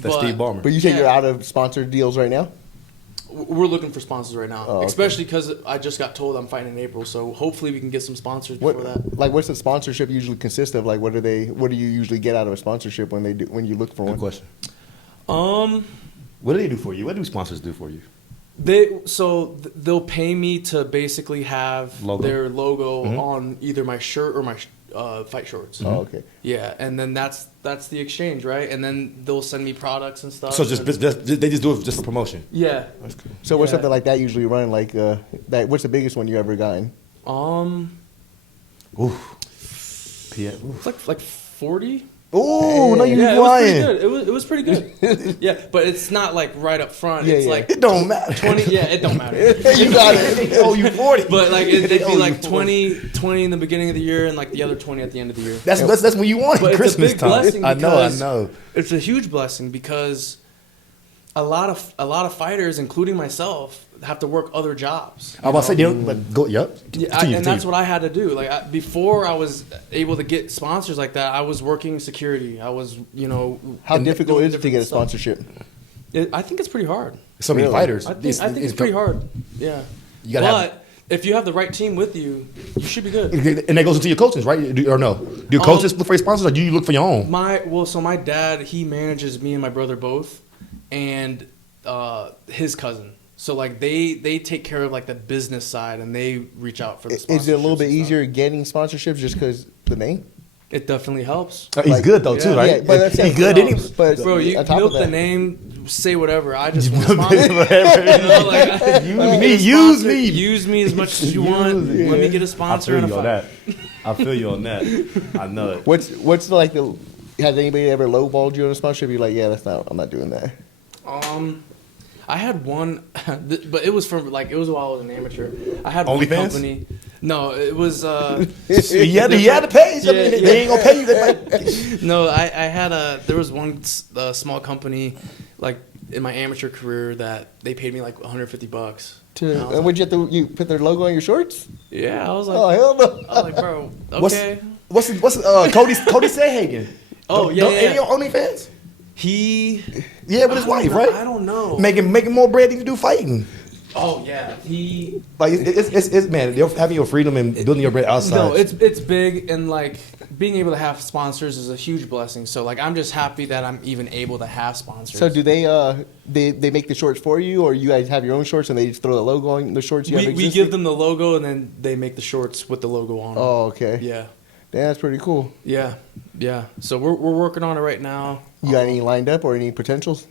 that's Steve Ballmer. But you say you're out of sponsored deals right now? We're looking for sponsors right now, especially because I just got told I'm fighting in April. So hopefully we can get some sponsors before that. Like, what's the sponsorship usually consist of? Like, what do you usually get out of a sponsorship when you look for one? Good question. What do they do for you? What do sponsors do for you? They'll pay me to basically have their logo on either my shirt or my fight shorts. Oh, okay. Yeah, and then that's the exchange, right? And then they'll send me products and stuff. So they just do it just for promotion. Yeah. That's cool. So what's something like that usually run? Like what's the biggest one you ever gotten? It's like 40. Oh, no, you're lying. It was pretty good. Yeah, but it's not like right up front. It's like it don't matter. 20. Yeah, it don't matter. You got it. Oh, you 40. But like it'd be like 20 in the beginning of the year and like the other 20 at the end of the year. That's when you want it. Christmas it's a big blessing time. I know. It's a huge blessing because a lot of fighters, including myself, have to work other jobs. I was about to say, but go. Yep. And that's what I had to do. Like before I was able to get sponsors like that, I was working security. I was, How difficult is it to get a sponsorship? I think it's pretty hard. So many fighters. I think it's pretty hard. Yeah. But if you have the right team with you, you should be good. And that goes into your coaches, right? Or no? Do your coaches look for sponsors, or do you look for your own? So my dad, he manages me and my brother both, and his cousin. So like they take care of like the business side and they reach out for the sponsorships. Is it a little bit easier getting sponsorships just because the name? It definitely helps. He's good though too, right? Yeah, but that's he's good. But bro, you milk the name, say whatever. I just want to sponsor. Use me. Use me as much as you want. Let me get a sponsor and a fight. I feel you on that. I know it. What's like the? Has anybody ever lowballed you on a sponsorship? You're like, I'm not doing that. I had one, but it was while I was an amateur. I had one company. No, it was. You had to pay. They ain't gonna pay you. No, I had there was one small company, like in my amateur career that they paid me like $150. And would you have to you put their logo on your shorts? Yeah, I was like, Oh hell no! I was like, bro, okay. What's Cody Sahagan? Oh yeah, Ain't he on OnlyFans? Yeah, with his wife, right? I don't know. Making more bread than you do fighting. Oh yeah, Like it's man, having your freedom and building your bread outside. No, it's big, and like being able to have sponsors is a huge blessing. So like I'm just happy that I'm even able to have sponsors. So do they make the shorts for you, or you guys have your own shorts and they just throw the logo on the shorts? We give them the logo, and then they make the shorts with the logo on them. Oh, okay. Yeah. Yeah, that's pretty cool. Yeah. So we're working on it right now. You got any lined up or any potentials?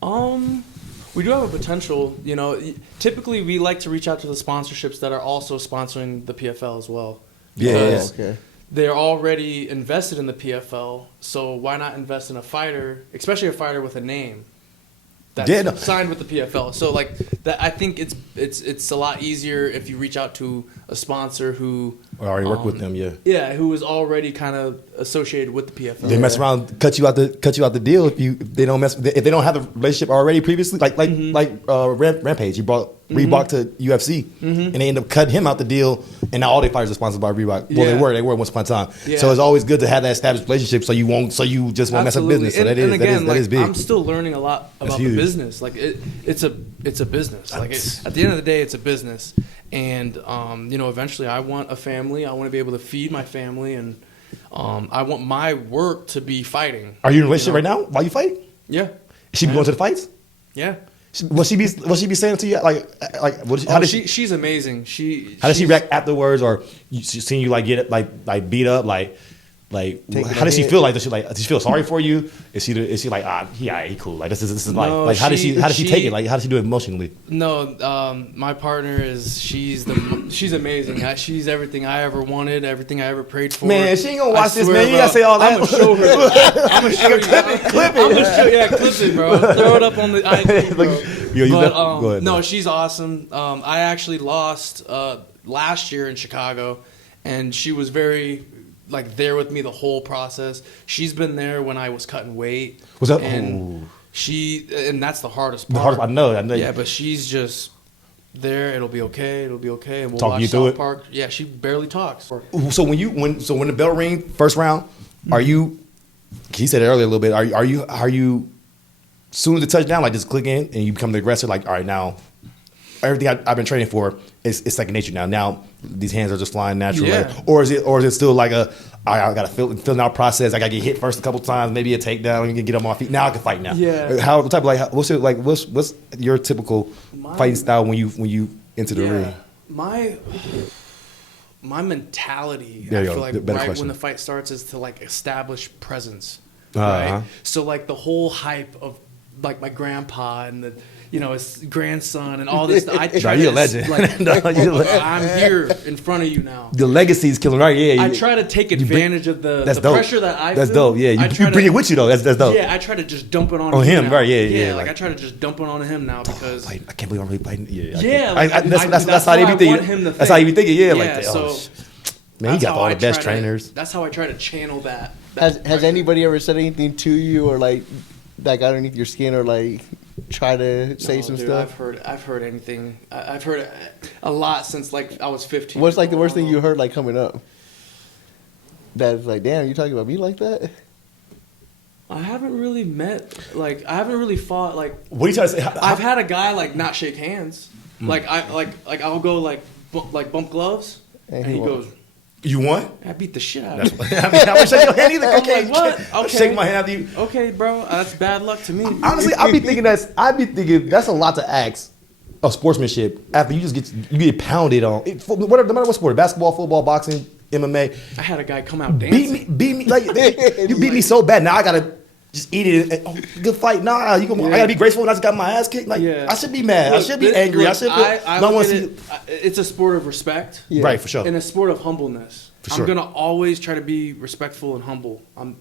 We do have a potential. You know, typically we like to reach out to the sponsorships that are also sponsoring the PFL as well. Yeah. Okay. They're already invested in the PFL, so why not invest in a fighter, especially a fighter with a name that's signed with the PFL? So like that, I think it's a lot easier if you reach out to a sponsor who already work with them. Yeah, who is already kind of associated with the PFL. They mess around, cut you out the deal if they don't if they don't have a relationship already previously. Like Rampage, he brought Reebok to UFC, and they end up cutting him out the deal, and now all their fighters are sponsored by Reebok. Well, they were once upon a time. Yeah. So it's always good to have that established relationship, so you just won't mess up business. So that is big. I'm still learning a lot about the business. Like it's a business. Like at the end of the day, it's a business, and eventually I want a family. I want to be able to feed my family, and I want my work to be fighting. Are you in a relationship right now while you fight? Yeah. She be going to the fights? Yeah. Will she be saying to you she's amazing. How does she react afterwards, or seeing you get it like beat up how does she feel? Does she feel sorry for you? Is she like he cool? Like this is no, how does she take it? Like how does she do it emotionally? No, my partner she's amazing. She's everything I ever wanted, everything I ever prayed for. Man, she ain't gonna watch this, man. You gotta say all that. I'm gonna show her. I'm gonna show you. Clip it. Clip it, bro. Throw it up on the IG, bro. Go ahead. No, she's awesome. I actually lost last year in Chicago, and she was very there with me the whole process. She's been there when I was cutting weight. Was that? And that's the hardest part. I know. Yeah, but she's just there. It'll be okay. And we'll talk watch you through South Park. Yeah, she barely talks. So when the bell ring first round, are you? He said it earlier a little bit. Are you soon as the touchdown, just click in and you become the aggressor? All right, now everything I've been training for is second nature now. Now these hands are just flying naturally. Yeah. Or is it still I got to fill out process. I got to get hit first a couple times, maybe a takedown, and get on my feet. Now I can fight now. Yeah. What's your typical fighting style when you enter the ring? My mentality, there I you feel go. like Better right question. when the fight starts is to establish presence. Uh-huh. Right? So the whole hype of my grandpa and his grandson and all this. You're a legend. I'm here in front of you now. The legacy's killing, right? Yeah. I try to take advantage of the pressure that I feel. That's dope. Yeah, you bring it with you though. That's dope. Yeah, I try to just dump it on him. Now. Right? Yeah. I try to just dump it on him now because I can't believe I'm really fighting. Yeah. That's how they be thinking. That's how you be thinking. Yeah. Man, he got all the best trainers. That's how I try to channel that. Has anybody ever said anything to you or that got underneath your skin or try to say some stuff? I've heard anything. I've heard a lot since I was 15. What's the worst thing you heard coming up? That's damn, you talking about me like that? I haven't really I haven't really fought What are you trying to say? I've had a guy not shake hands. I'll go bump gloves, and he goes, "You won?" I beat the shit out of him. I wouldn't shake your hand either. Okay, I'm what? Okay. Shake my hand after you. Okay, bro, that's bad luck to me. Honestly, I'd be thinking that's a lot to ask of sportsmanship after you get pounded on. No matter what sport, basketball, football, boxing, MMA. I had a guy come out dancing. Beat me you beat me so bad. Now I gotta just eat it. Good fight. Nah, I gotta be graceful. And I just got my ass kicked. I should be mad. I should be angry. It's a sport of respect. Yeah. Right, for sure. And a sport of humbleness. For sure. I'm gonna always try to be respectful and humble. I'm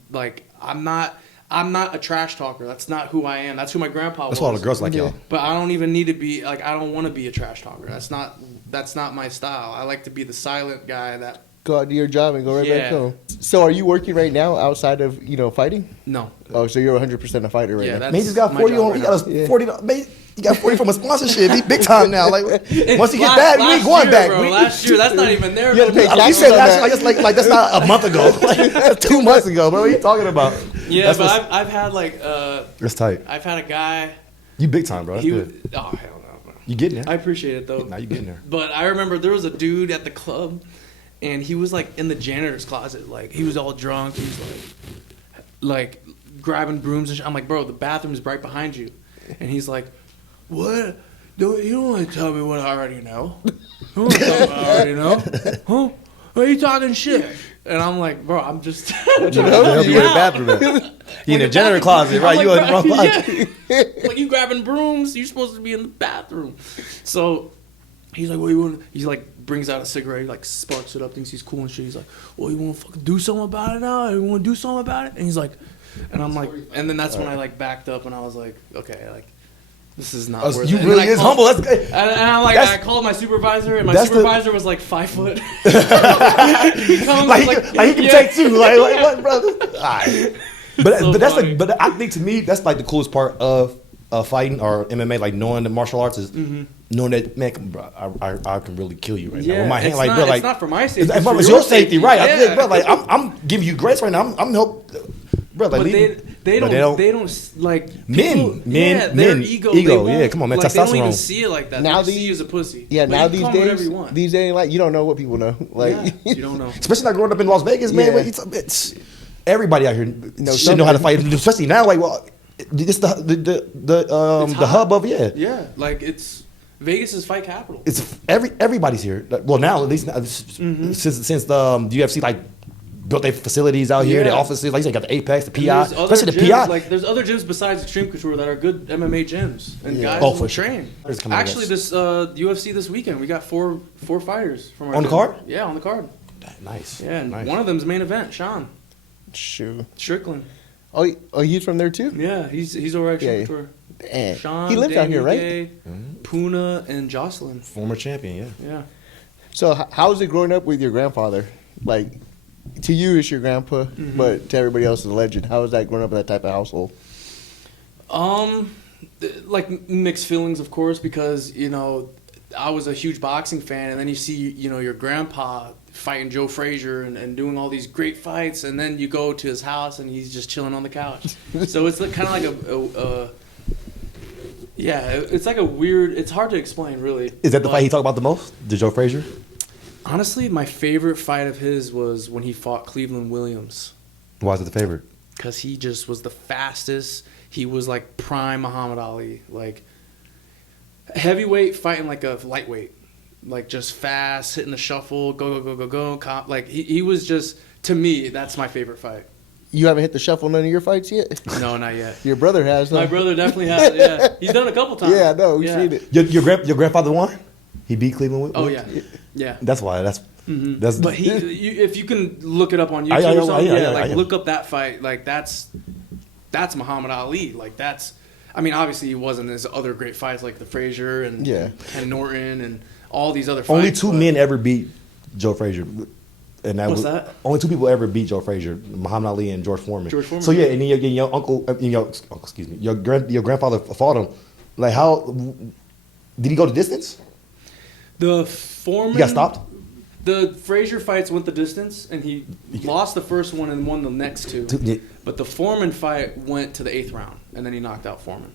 not a trash talker. That's not who I am. That's who my grandpa was. That's why all the girls like y'all. But I don't even need to be I don't want to be a trash talker. That's not my style. I like to be the silent guy that go out do your job and go right back Yeah. home. So are you working right now outside of fighting? No. Oh, so you're 100% a fighter right Yeah, now. that's Man, he just got my 40 job on. right He now. got us 40. Man, he got 40 from a sponsorship. He big time now. Like once he get Last- back, we last ain't going year, back. Bro, We- last year, that's not even there. You had to pay no. You taxes said on last that. year, like that's not a month ago. Like, that's 2 months ago, bro. What are you talking about? Yeah, That's but what's- I've had like That's tight. I've had a guy. You big time, bro. That's He good. was, oh hell no, bro. You getting there? I appreciate it though. Now you getting there. But I remember there was a dude at the club, and he was like in the janitor's closet, like he was all drunk. He was like grabbing brooms and shit. I'm like, bro, the bathroom's right behind you, and he's like, what? You don't want to tell me what I already know. You don't want to tell me what I already know. Huh? Why are you talking shit? And I'm like, bro, I'm just. Help you in the bathroom. You in the janitor closet, right? You in the wrong closet. Yeah. Like you grabbing brooms, you're supposed to be in the bathroom. So he's like, "What you want?" He's like, brings out a cigarette, he like sparks it up, thinks he's cool and shit. He's like, "Well, you want to fucking do something about it now? You want to do something about it?" And he's like, and I'm like, and then that's when I like backed up and I was like, okay, like this is not worth You it. And really then I is called- humble. That's good. And I'm like, That's- I called my supervisor, and my that's the- supervisor was like 5 foot. He comes Like he can yeah. take two. Like what, brother? All right. But So that's funny. like, but I think to me that's like the coolest part of fighting or MMA, like knowing the martial arts is knowing that man, bro, I can really kill you right now with my hand, it's like not, bro, like it's not for my safety. it's your safety, right? I Yeah. think, bro, like I'm giving you grace right now. I'm help, bro. Like But leave- they but don't like Men, yeah, men, their men, ego. ego, They won't- yeah, come on, man, Like, they don't even testosterone. see it like that. Now They just see these- you as a pussy. Yeah, But now you can these call me whatever days, you want. these days like you don't know what people know. Like Yeah, you don't know. especially not growing up in Las Vegas, man. Yeah. Like, it's everybody out here should know how to fight, especially now. Like, well, it's the hub of Yeah, like it's Vegas is fight capital. It's everybody's here. Like, well, now at least since the UFC like built their facilities out here, Yeah. their offices. Like you said, got the Apex, the And PI, there's other especially the gyms, PI. Like there's other gyms besides Extreme Couture that are good MMA gyms and Yeah. guys Oh, who for will sure. train. There's coming Actually, against- this UFC this weekend we got four fighters from our On the gym. card? Yeah, on the card. Nice. Yeah, and nice. one of them's main event. Sean shoot. Strickland. Oh, he's from there too. Yeah, he's over at Yeah. Extreme Couture. Damn. Sean, He lives out here, right? Gay, Puna, and Jocelyn. Former champion, yeah. Yeah. So how was it growing up with your grandfather? Like, to you it's your grandpa, but to everybody else is a legend. How was that growing up in that type of household? Like mixed feelings, of course, because I was a huge boxing fan, and then you see your grandpa fighting Joe Frazier and doing all these great fights, and then you go to his house and he's just chilling on the couch. So it's kind of like it's like a weird. It's hard to explain, really. Is that the But fight he talked about the most? The Joe Frazier? honestly, my favorite fight of his was when he fought Cleveland Williams. Why is it the favorite? Because he just was the fastest. He was like prime Muhammad Ali. Like heavyweight fighting like a lightweight. Like just fast, hitting the shuffle, go. Like he was just, to me, that's my favorite fight. You haven't hit the shuffle none of your fights yet? No, not yet. Your brother has. My Huh? brother definitely has, yeah. He's done it a couple times. Yeah, I know. We've seen it. Your grandfather won? He beat Cleveland Oh, Williams? yeah. Yeah. That's why. That's But if you can look it up on I- YouTube or something, I- look up that fight. Like that's Muhammad Ali. Like that's, I mean, obviously he wasn't his other great fights like the Frazier and Ken Norton and all these other fights. only two but- men ever beat Joe Frazier. And What's was, that? Only two people ever beat Joe Frazier, Muhammad Ali and George Foreman. George Foreman. So yeah, and then your uncle, excuse me, your grandfather fought him. Like how did he go the distance? The Foreman. He got stopped. The Frazier fights went the distance, and he lost the first one and won the next two. Yeah. But the Foreman fight went to the 8th round, and then he knocked out Foreman.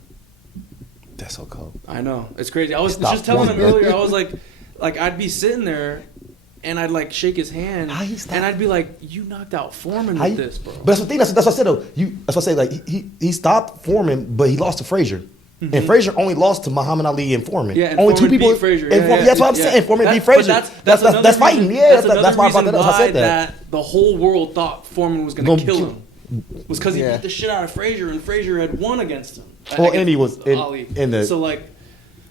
That's so cold. I know, it's crazy. I was Stop just telling him Foreman. earlier. I was like I'd be sitting there, and I'd like shake his hand, How he stopped? and I'd be like, "You knocked out Foreman How with you- this, bro." But that's the thing. That's what I said though. That's what I said. Like he stopped Foreman, but he lost to Frazier. And Frazier only lost to Muhammad Ali and Foreman. Yeah, and only Foreman two people. beat Frazier. And Foreman, that's what I'm saying. Foreman beat But Frazier. That's another fighting. reason- Yeah, that's another why I brought reason that up. That's why I said why that. the whole world thought Foreman was going Gonna to kill kill- him. Was because he Yeah. beat the shit out of Frazier, and Frazier had won against him. Well, Against and he was in- Ali. in the- So like,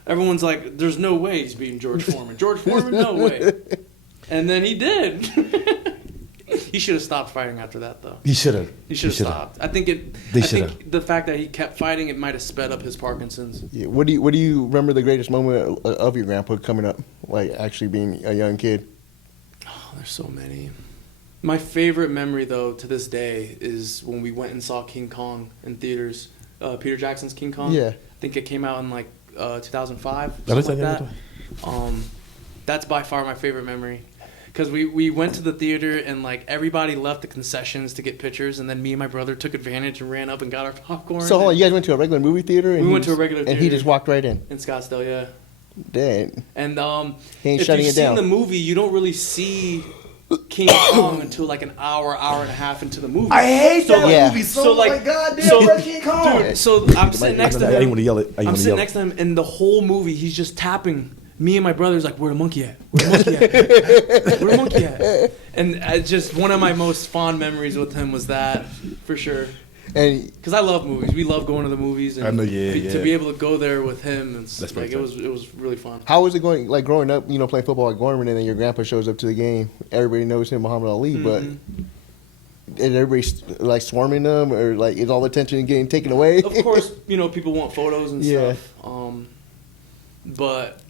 everyone's like, "There's no way he's beating George Foreman." George Foreman, no way. And then he did. He should have stopped fighting after that, though. He should have. He should have stopped. I think They I should've. think the fact that he kept fighting, it might have sped up his Parkinson's. Yeah. What do you remember the greatest moment of your grandpa coming up? Like actually being a young kid. there's so many. My favorite memory, though, to this day, is when we went and saw King Kong in theaters. Peter Jackson's King Kong. Yeah. I think it came out in 2005, That something like is- that. That's by far my favorite memory. Because we went to the theater and everybody left the concessions to get pictures, and then me and my brother took advantage and ran up and got our popcorn. So hold on, you guys went to a regular movie theater? And We went to a regular And he theater. just walked right in. In Scottsdale, yeah. Dang. And He ain't if shutting you've it seen down. the movie, you don't really see King Kong until an hour and a half into the movie. I hate that Yeah. movie so, So, much. Goddamn, so- King Kong. Dude, so I'm sitting next to I didn't him. want to yell it. I'm sitting next to him, and the whole movie, he's just tapping. Me and my brother's like, "Where the monkey at? Where the monkey at? Where the monkey at?" And just one of my most fond memories with him was that, for sure. And Because I love movies. We love going to the movies, and I know, yeah. to be able to go there with him, That's it pretty was really fun. how was it going, growing up, playing football at Gorman, and then your grandpa shows up to the game? Everybody knows him, Muhammad Ali, but is everybody, swarming them, or, is all the attention getting taken away? Of course, people want photos and Yeah. stuff. But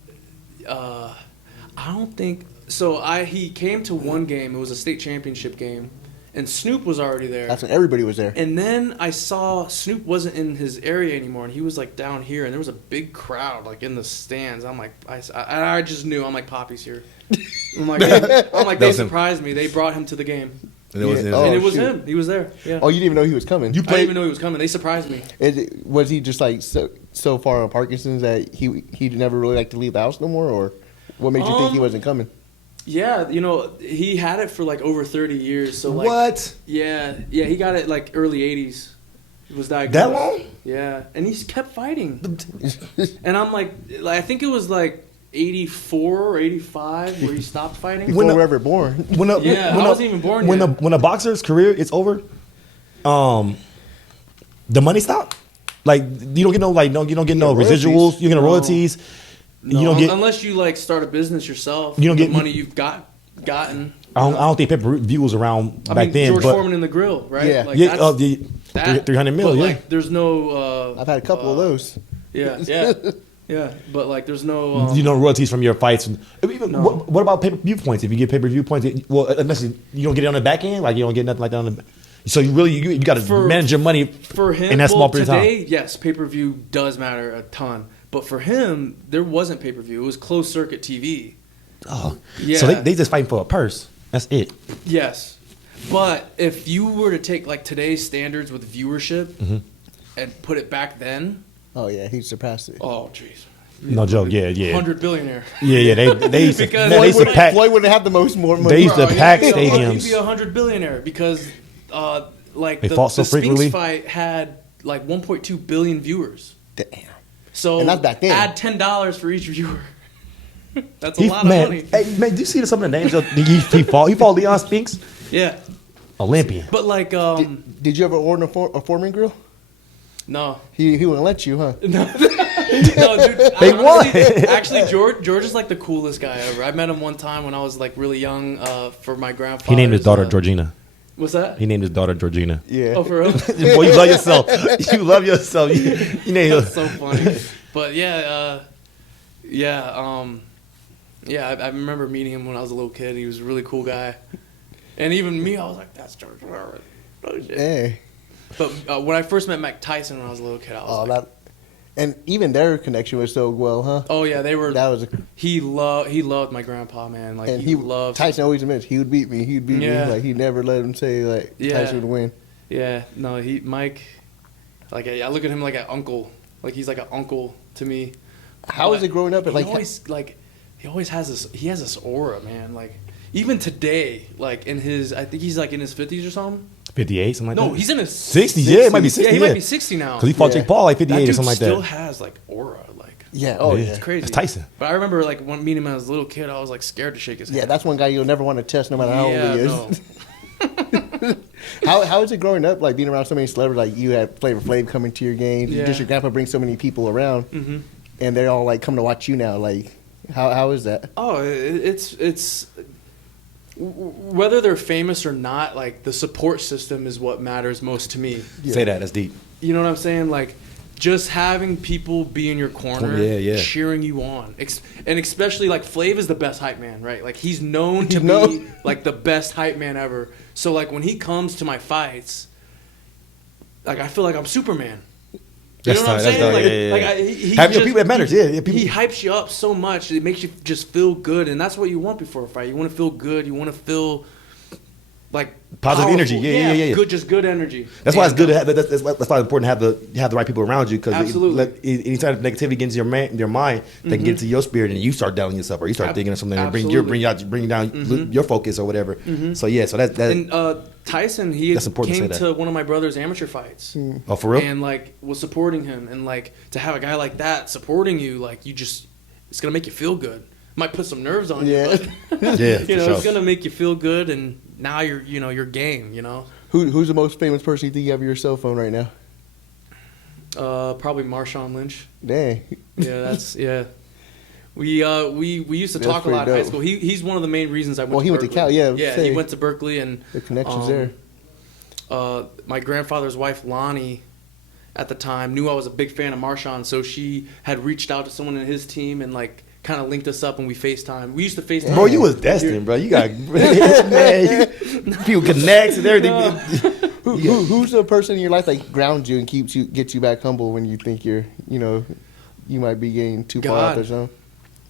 I don't think so. He came to one game. It was a state championship game, and Snoop was already there. That's when everybody was there. And then I saw Snoop wasn't in his area anymore, and he was down here, and there was a big crowd in the stands. I'm like, I just knew. I'm like, Poppy's here. They was him. surprised me. They brought him to the game, And it was, Yeah. Oh, and it was shoot. him. He was there. Yeah. Oh, you didn't even know he was coming. I didn't even know he was coming. They surprised me. Was he just so far on Parkinson's that he never really liked to leave the house no more, or what made you think he wasn't coming? Yeah, he had it for over 30 years. So what? Yeah, he got it early 80s. He was diagnosed. That long? Yeah, and he's kept fighting. And I'm I think it was 84 or 85 where he stopped fighting. Before When we were ever born. I wasn't even born yet. When a boxer's career is over, the money stop. You don't get no you don't get no royalties. residuals. You get no No. royalties. No, you don't get. unless you start a business yourself. You don't the get- money you've gotten. I don't think pay-per-view was around I back mean, then. George but Foreman in the grill, right? Yeah. That's 300 mil. but, Yeah. there's no. I've had a couple of those. Yeah. But there's no. Royalties from your fights. No. What about pay-per-view points? If you get pay-per-view points, unless you don't get it on the back end, you don't get nothing like that on the. So you got to manage your money for him in that small period of time. today. Yes, pay-per-view does matter a ton. But for him, there wasn't pay-per-view. It was closed circuit TV. Oh, Yeah. So they just fighting for a purse. That's it. Yes. But if you were to take today's standards with viewership and put it back then, Oh yeah, he surpassed it. oh jeez. No joke. Yeah. 100 billionaire. Yeah. They used to, Because man, they used to pack. Floyd wouldn't have the most more money. They used to Bro, pack he'd be stadiums. He'd be 100 billionaire because They the fought so frequently. Spinks fight had 1.2 billion viewers. Damn. So And that's back then. add $10 for each viewer. That's a lot of money. Hey, man, do you see some of the names of he fought Leon Spinks? Yeah. Olympian. But Did you ever order a Foreman grill? no. He wouldn't let you, huh? No, dude. They won. Actually, George is the coolest guy ever. I met him one time when I was really young for my grandfather. He named his daughter Georgina. What's that? He named his daughter Georgina. Yeah. Oh, for real? Boy, you love yourself. You love yourself. You named That's so funny. But I remember meeting him when I was a little kid. He was a really cool guy. And even me, I was like, that's George Foreman. Oh, shit. Hey. But when I first met Mike Tyson when I was a little kid, I was like, and even their connection was so well, huh? oh yeah, they were. That was He loved my grandpa, man. and he loved Tyson always admits he would beat me. He'd beat Yeah. me. He never let him say Yeah. Tyson would win. Yeah, no, Mike. I look at him like an uncle. He's like an uncle to me. How was But it growing up? He always he always has this. He has this aura, man. Even today, in his, I think he's in his 50s or something. 58, something like that. No, he's in his 60s. Yeah, it might be 60. Yeah, he might be 60 now. Because he fought Yeah. Jake Paul 58 that or dude something like still that. has aura. yeah. Oh yeah. It's crazy. That's Tyson. But I remember when meeting him as a little kid, I was scared to shake his hand. Yeah, that's one guy you'll never want to test, no matter how old he is. No. How is it growing up? Being around so many celebrities, you had Flavor Flav coming to your games. Yeah. Just your grandpa brings so many people around, and they're all coming to watch you now. How is that? Oh, it's whether they're famous or not. The support system is what matters most to me. Yeah. Say that. That's deep. You know what I'm saying? just having people be in your corner, cheering you on, and especially like Flav is the best hype man, right? Like he's known to be like the best hype man ever. So like when he comes to my fights, like I feel like I'm Superman. You know what I'm saying? Have your people that matters. He hypes you up so much, it makes you just feel good, and that's what you want before a fight. You want to feel good. You want to feel like positive energy. Yeah. Good energy. That's why it's good to have. That's why it's important to have the right people around you, because anytime negativity gets in your mind, they can get into your spirit, and you start doubting yourself, or you start thinking of something and bring down your focus or whatever. So that. And Tyson, he came to one of my brother's amateur fights. Oh, for real? And like was supporting him, and like to have a guy like that supporting you, like it's gonna make you feel good. Might put some nerves on you, but it's gonna make you feel good, and now you're game. Who's the most famous person you think you have on your cell phone right now? Probably Marshawn Lynch. Dang. Yeah. We used to talk a lot in high school. He's one of the main reasons I went. Well, he went to Cal. Yeah. He went to Berkeley, and the connections there. My grandfather's wife Lonnie, at the time, knew I was a big fan of Marshawn, so she had reached out to someone in his team and like kind of linked us up, and we FaceTime. We used to FaceTime. Bro, you was destined, bro. You got people connects and everything. Who's the person in your life that grounds you and gets you back humble when you think you might be getting too far out there, zone?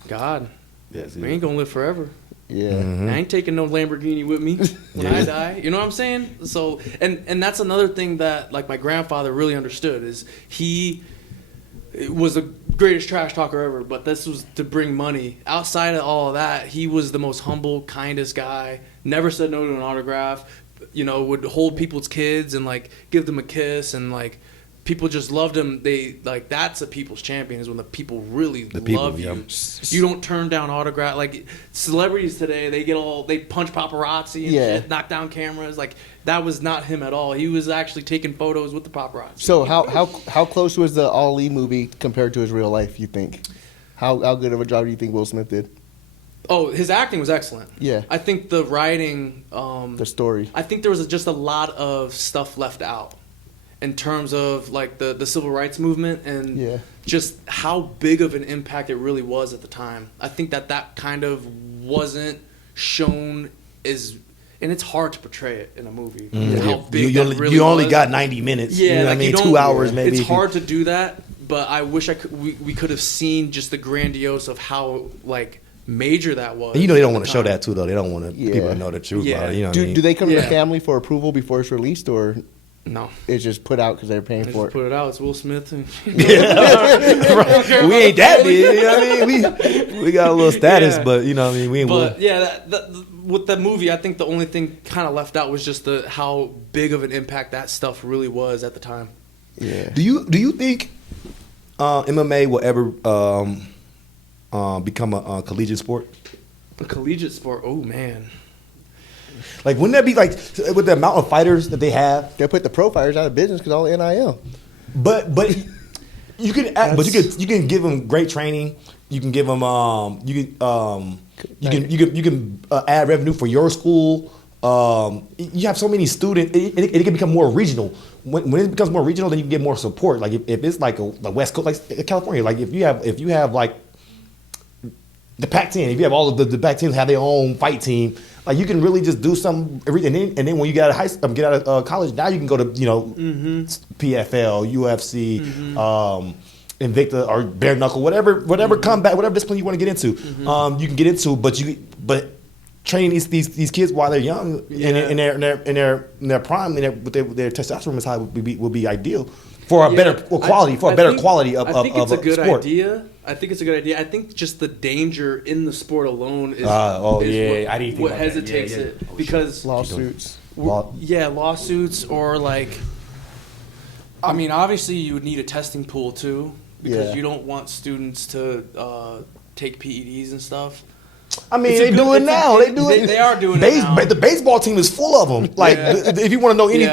God. Yes, we ain't gonna live forever. Yeah. I ain't taking no Lamborghini with me when I die. You know what I'm saying? So, and that's another thing that like my grandfather really understood is he was the greatest trash talker ever, but this was to bring money. Outside of all of that, he was the most humble, kindest guy. Never said no to an autograph. Would hold people's kids and like give them a kiss, and like people just loved him. They like that's a people's champion, is when the people really love you. You don't turn down autograph. Like celebrities today, they punch paparazzi and shit, knock down cameras. Like that was not him at all. He was actually taking photos with the paparazzi. So how close was the Ali movie compared to his real life, you think? How good of a job do you think Will Smith did? Oh, his acting was excellent. Yeah. I think the writing, the story. I think there was just a lot of stuff left out in terms of like the civil rights movement and just how big of an impact it really was at the time. I think that kind of wasn't shown and it's hard to portray it in a movie. How big you only got 90 minutes. Yeah, I mean 2 hours maybe. It's hard to do that, but I wish we could have seen just the grandiose of how like major that was. And they don't want to show that too, though. They don't want people to know the truth about it. Do they come to the family for approval before it's released, or no? It's just put out because they're paying for it. Put it out. It's Will Smith. We ain't that big. You know what I mean? We got a little status, but you know what I mean. We ain't. But with that movie, I think the only thing kind of left out was just how big of an impact that stuff really was at the time. Yeah. Do you think MMA will ever become a collegiate sport? A collegiate sport? Oh man. Like, wouldn't that be like with the amount of fighters that they have? They'll put the pro fighters out of business because all the NIL. But you can give them great training. You can give them you can add revenue for your school. You have so many students. It can become more regional. When it becomes more regional, then you can get more support. Like if it's like the West Coast, like California. Like if you have like the Pac-10, if you have all of the Pac-10s have their own fight team, like you can really just do some everything. And then when you get out of college, now you can go to PFL, UFC, Invicta or bare knuckle, whatever combat, whatever discipline you want to get into, you can get into. But training these kids while they're young in their prime, with their testosterone is high will be ideal for a better quality of I think it's a good sport. idea. I think it's a good idea. I think just the danger in the sport alone is what hesitates it because lawsuits. Lawsuits or like. I mean, obviously, you would need a testing pool too because you don't want students to take PEDs and stuff. I mean, they do it now. They are doing it now. The baseball team is full of them. Like, if you want to know any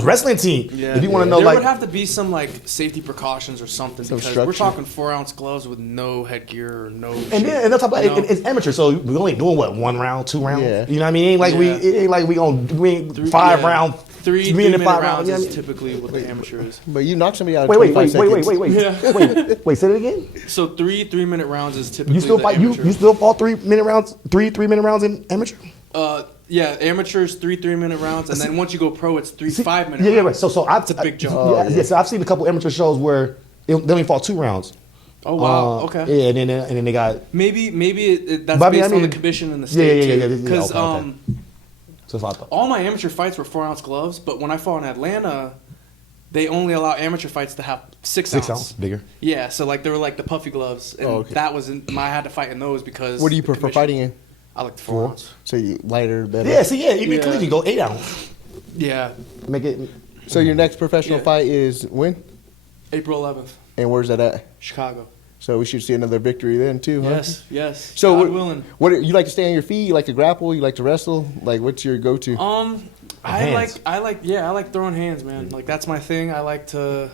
wrestling team, if you want to know, there would have to be some like safety precautions or something because we're talking 4-ounce gloves with no headgear or no. And that's about it's amateur, so we're only doing 1 round, 2 rounds. Yeah. You know what I mean? It ain't like we ain't 5 round Three minute, minute 5 rounds rounds. is typically what the amateur is. But you knock somebody out in Wait, 25 seconds. wait. Say it again. So 3-minute rounds is typically You still the fight? amateur. You still fought 3 minute rounds? 3-minute rounds in amateur? Yeah, amateurs 3-minute rounds, and then once you go pro, it's 5-minute. Yeah, rounds. right. So I've, It's a big jump. So I've seen a couple amateur shows where they only fought 2 rounds. Oh wow. Okay. Yeah, and then they got. Maybe that's But I mean- based I mean- on the commission in the state Yeah. Because Okay. So if I thought. all my amateur fights were 4-ounce gloves, but when I fought in Atlanta, they only allow amateur fights to have 6 ounce. 6 ounce, bigger. Yeah, so like they were like the puffy gloves, and Oh, okay. that wasn't. I had to fight in those because. What do you the prefer commission- fighting in? I like the 4-ounce. So you lighter, better. Yeah, see, even Yeah. collision go 8 ounce. Yeah, Make it. So your next professional Yeah. fight is when? April 11th, And where's that at? Chicago. So we should see another victory then too, huh? Yes. So God what, willing. what you like to stay on your feet? You like to grapple? You like to wrestle? Like what's your go-to? Hands. I like throwing hands, man. Like that's my thing. I like to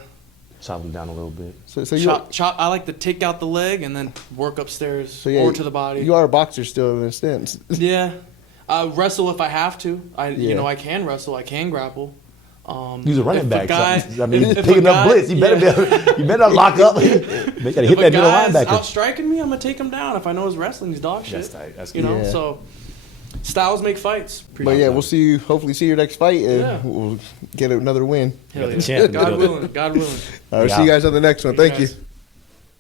Chop them down a little bit. So you chop. I like to take out the leg and then work upstairs so yeah, or to the body. You are a boxer still in a sense. Yeah, wrestle if I have to. Yeah. I can wrestle. I can grapple. Use a running if back. guy- I mean, if a picking up guy- blitz. You better yeah. you better lock up. They gotta hit If a that middle guy's linebacker. outstriking me, I'm gonna take him down. If I know his wrestling, he's dog shit. That's tight. That's you good. know, Yeah. so styles make fights. But yeah, we'll see you. Hopefully, see your next fight, and Yeah. we'll get another win. Hell the yeah. champ in the God building. willing. God willing. All right, Yeah. see you guys on the next one. Thank you. guys.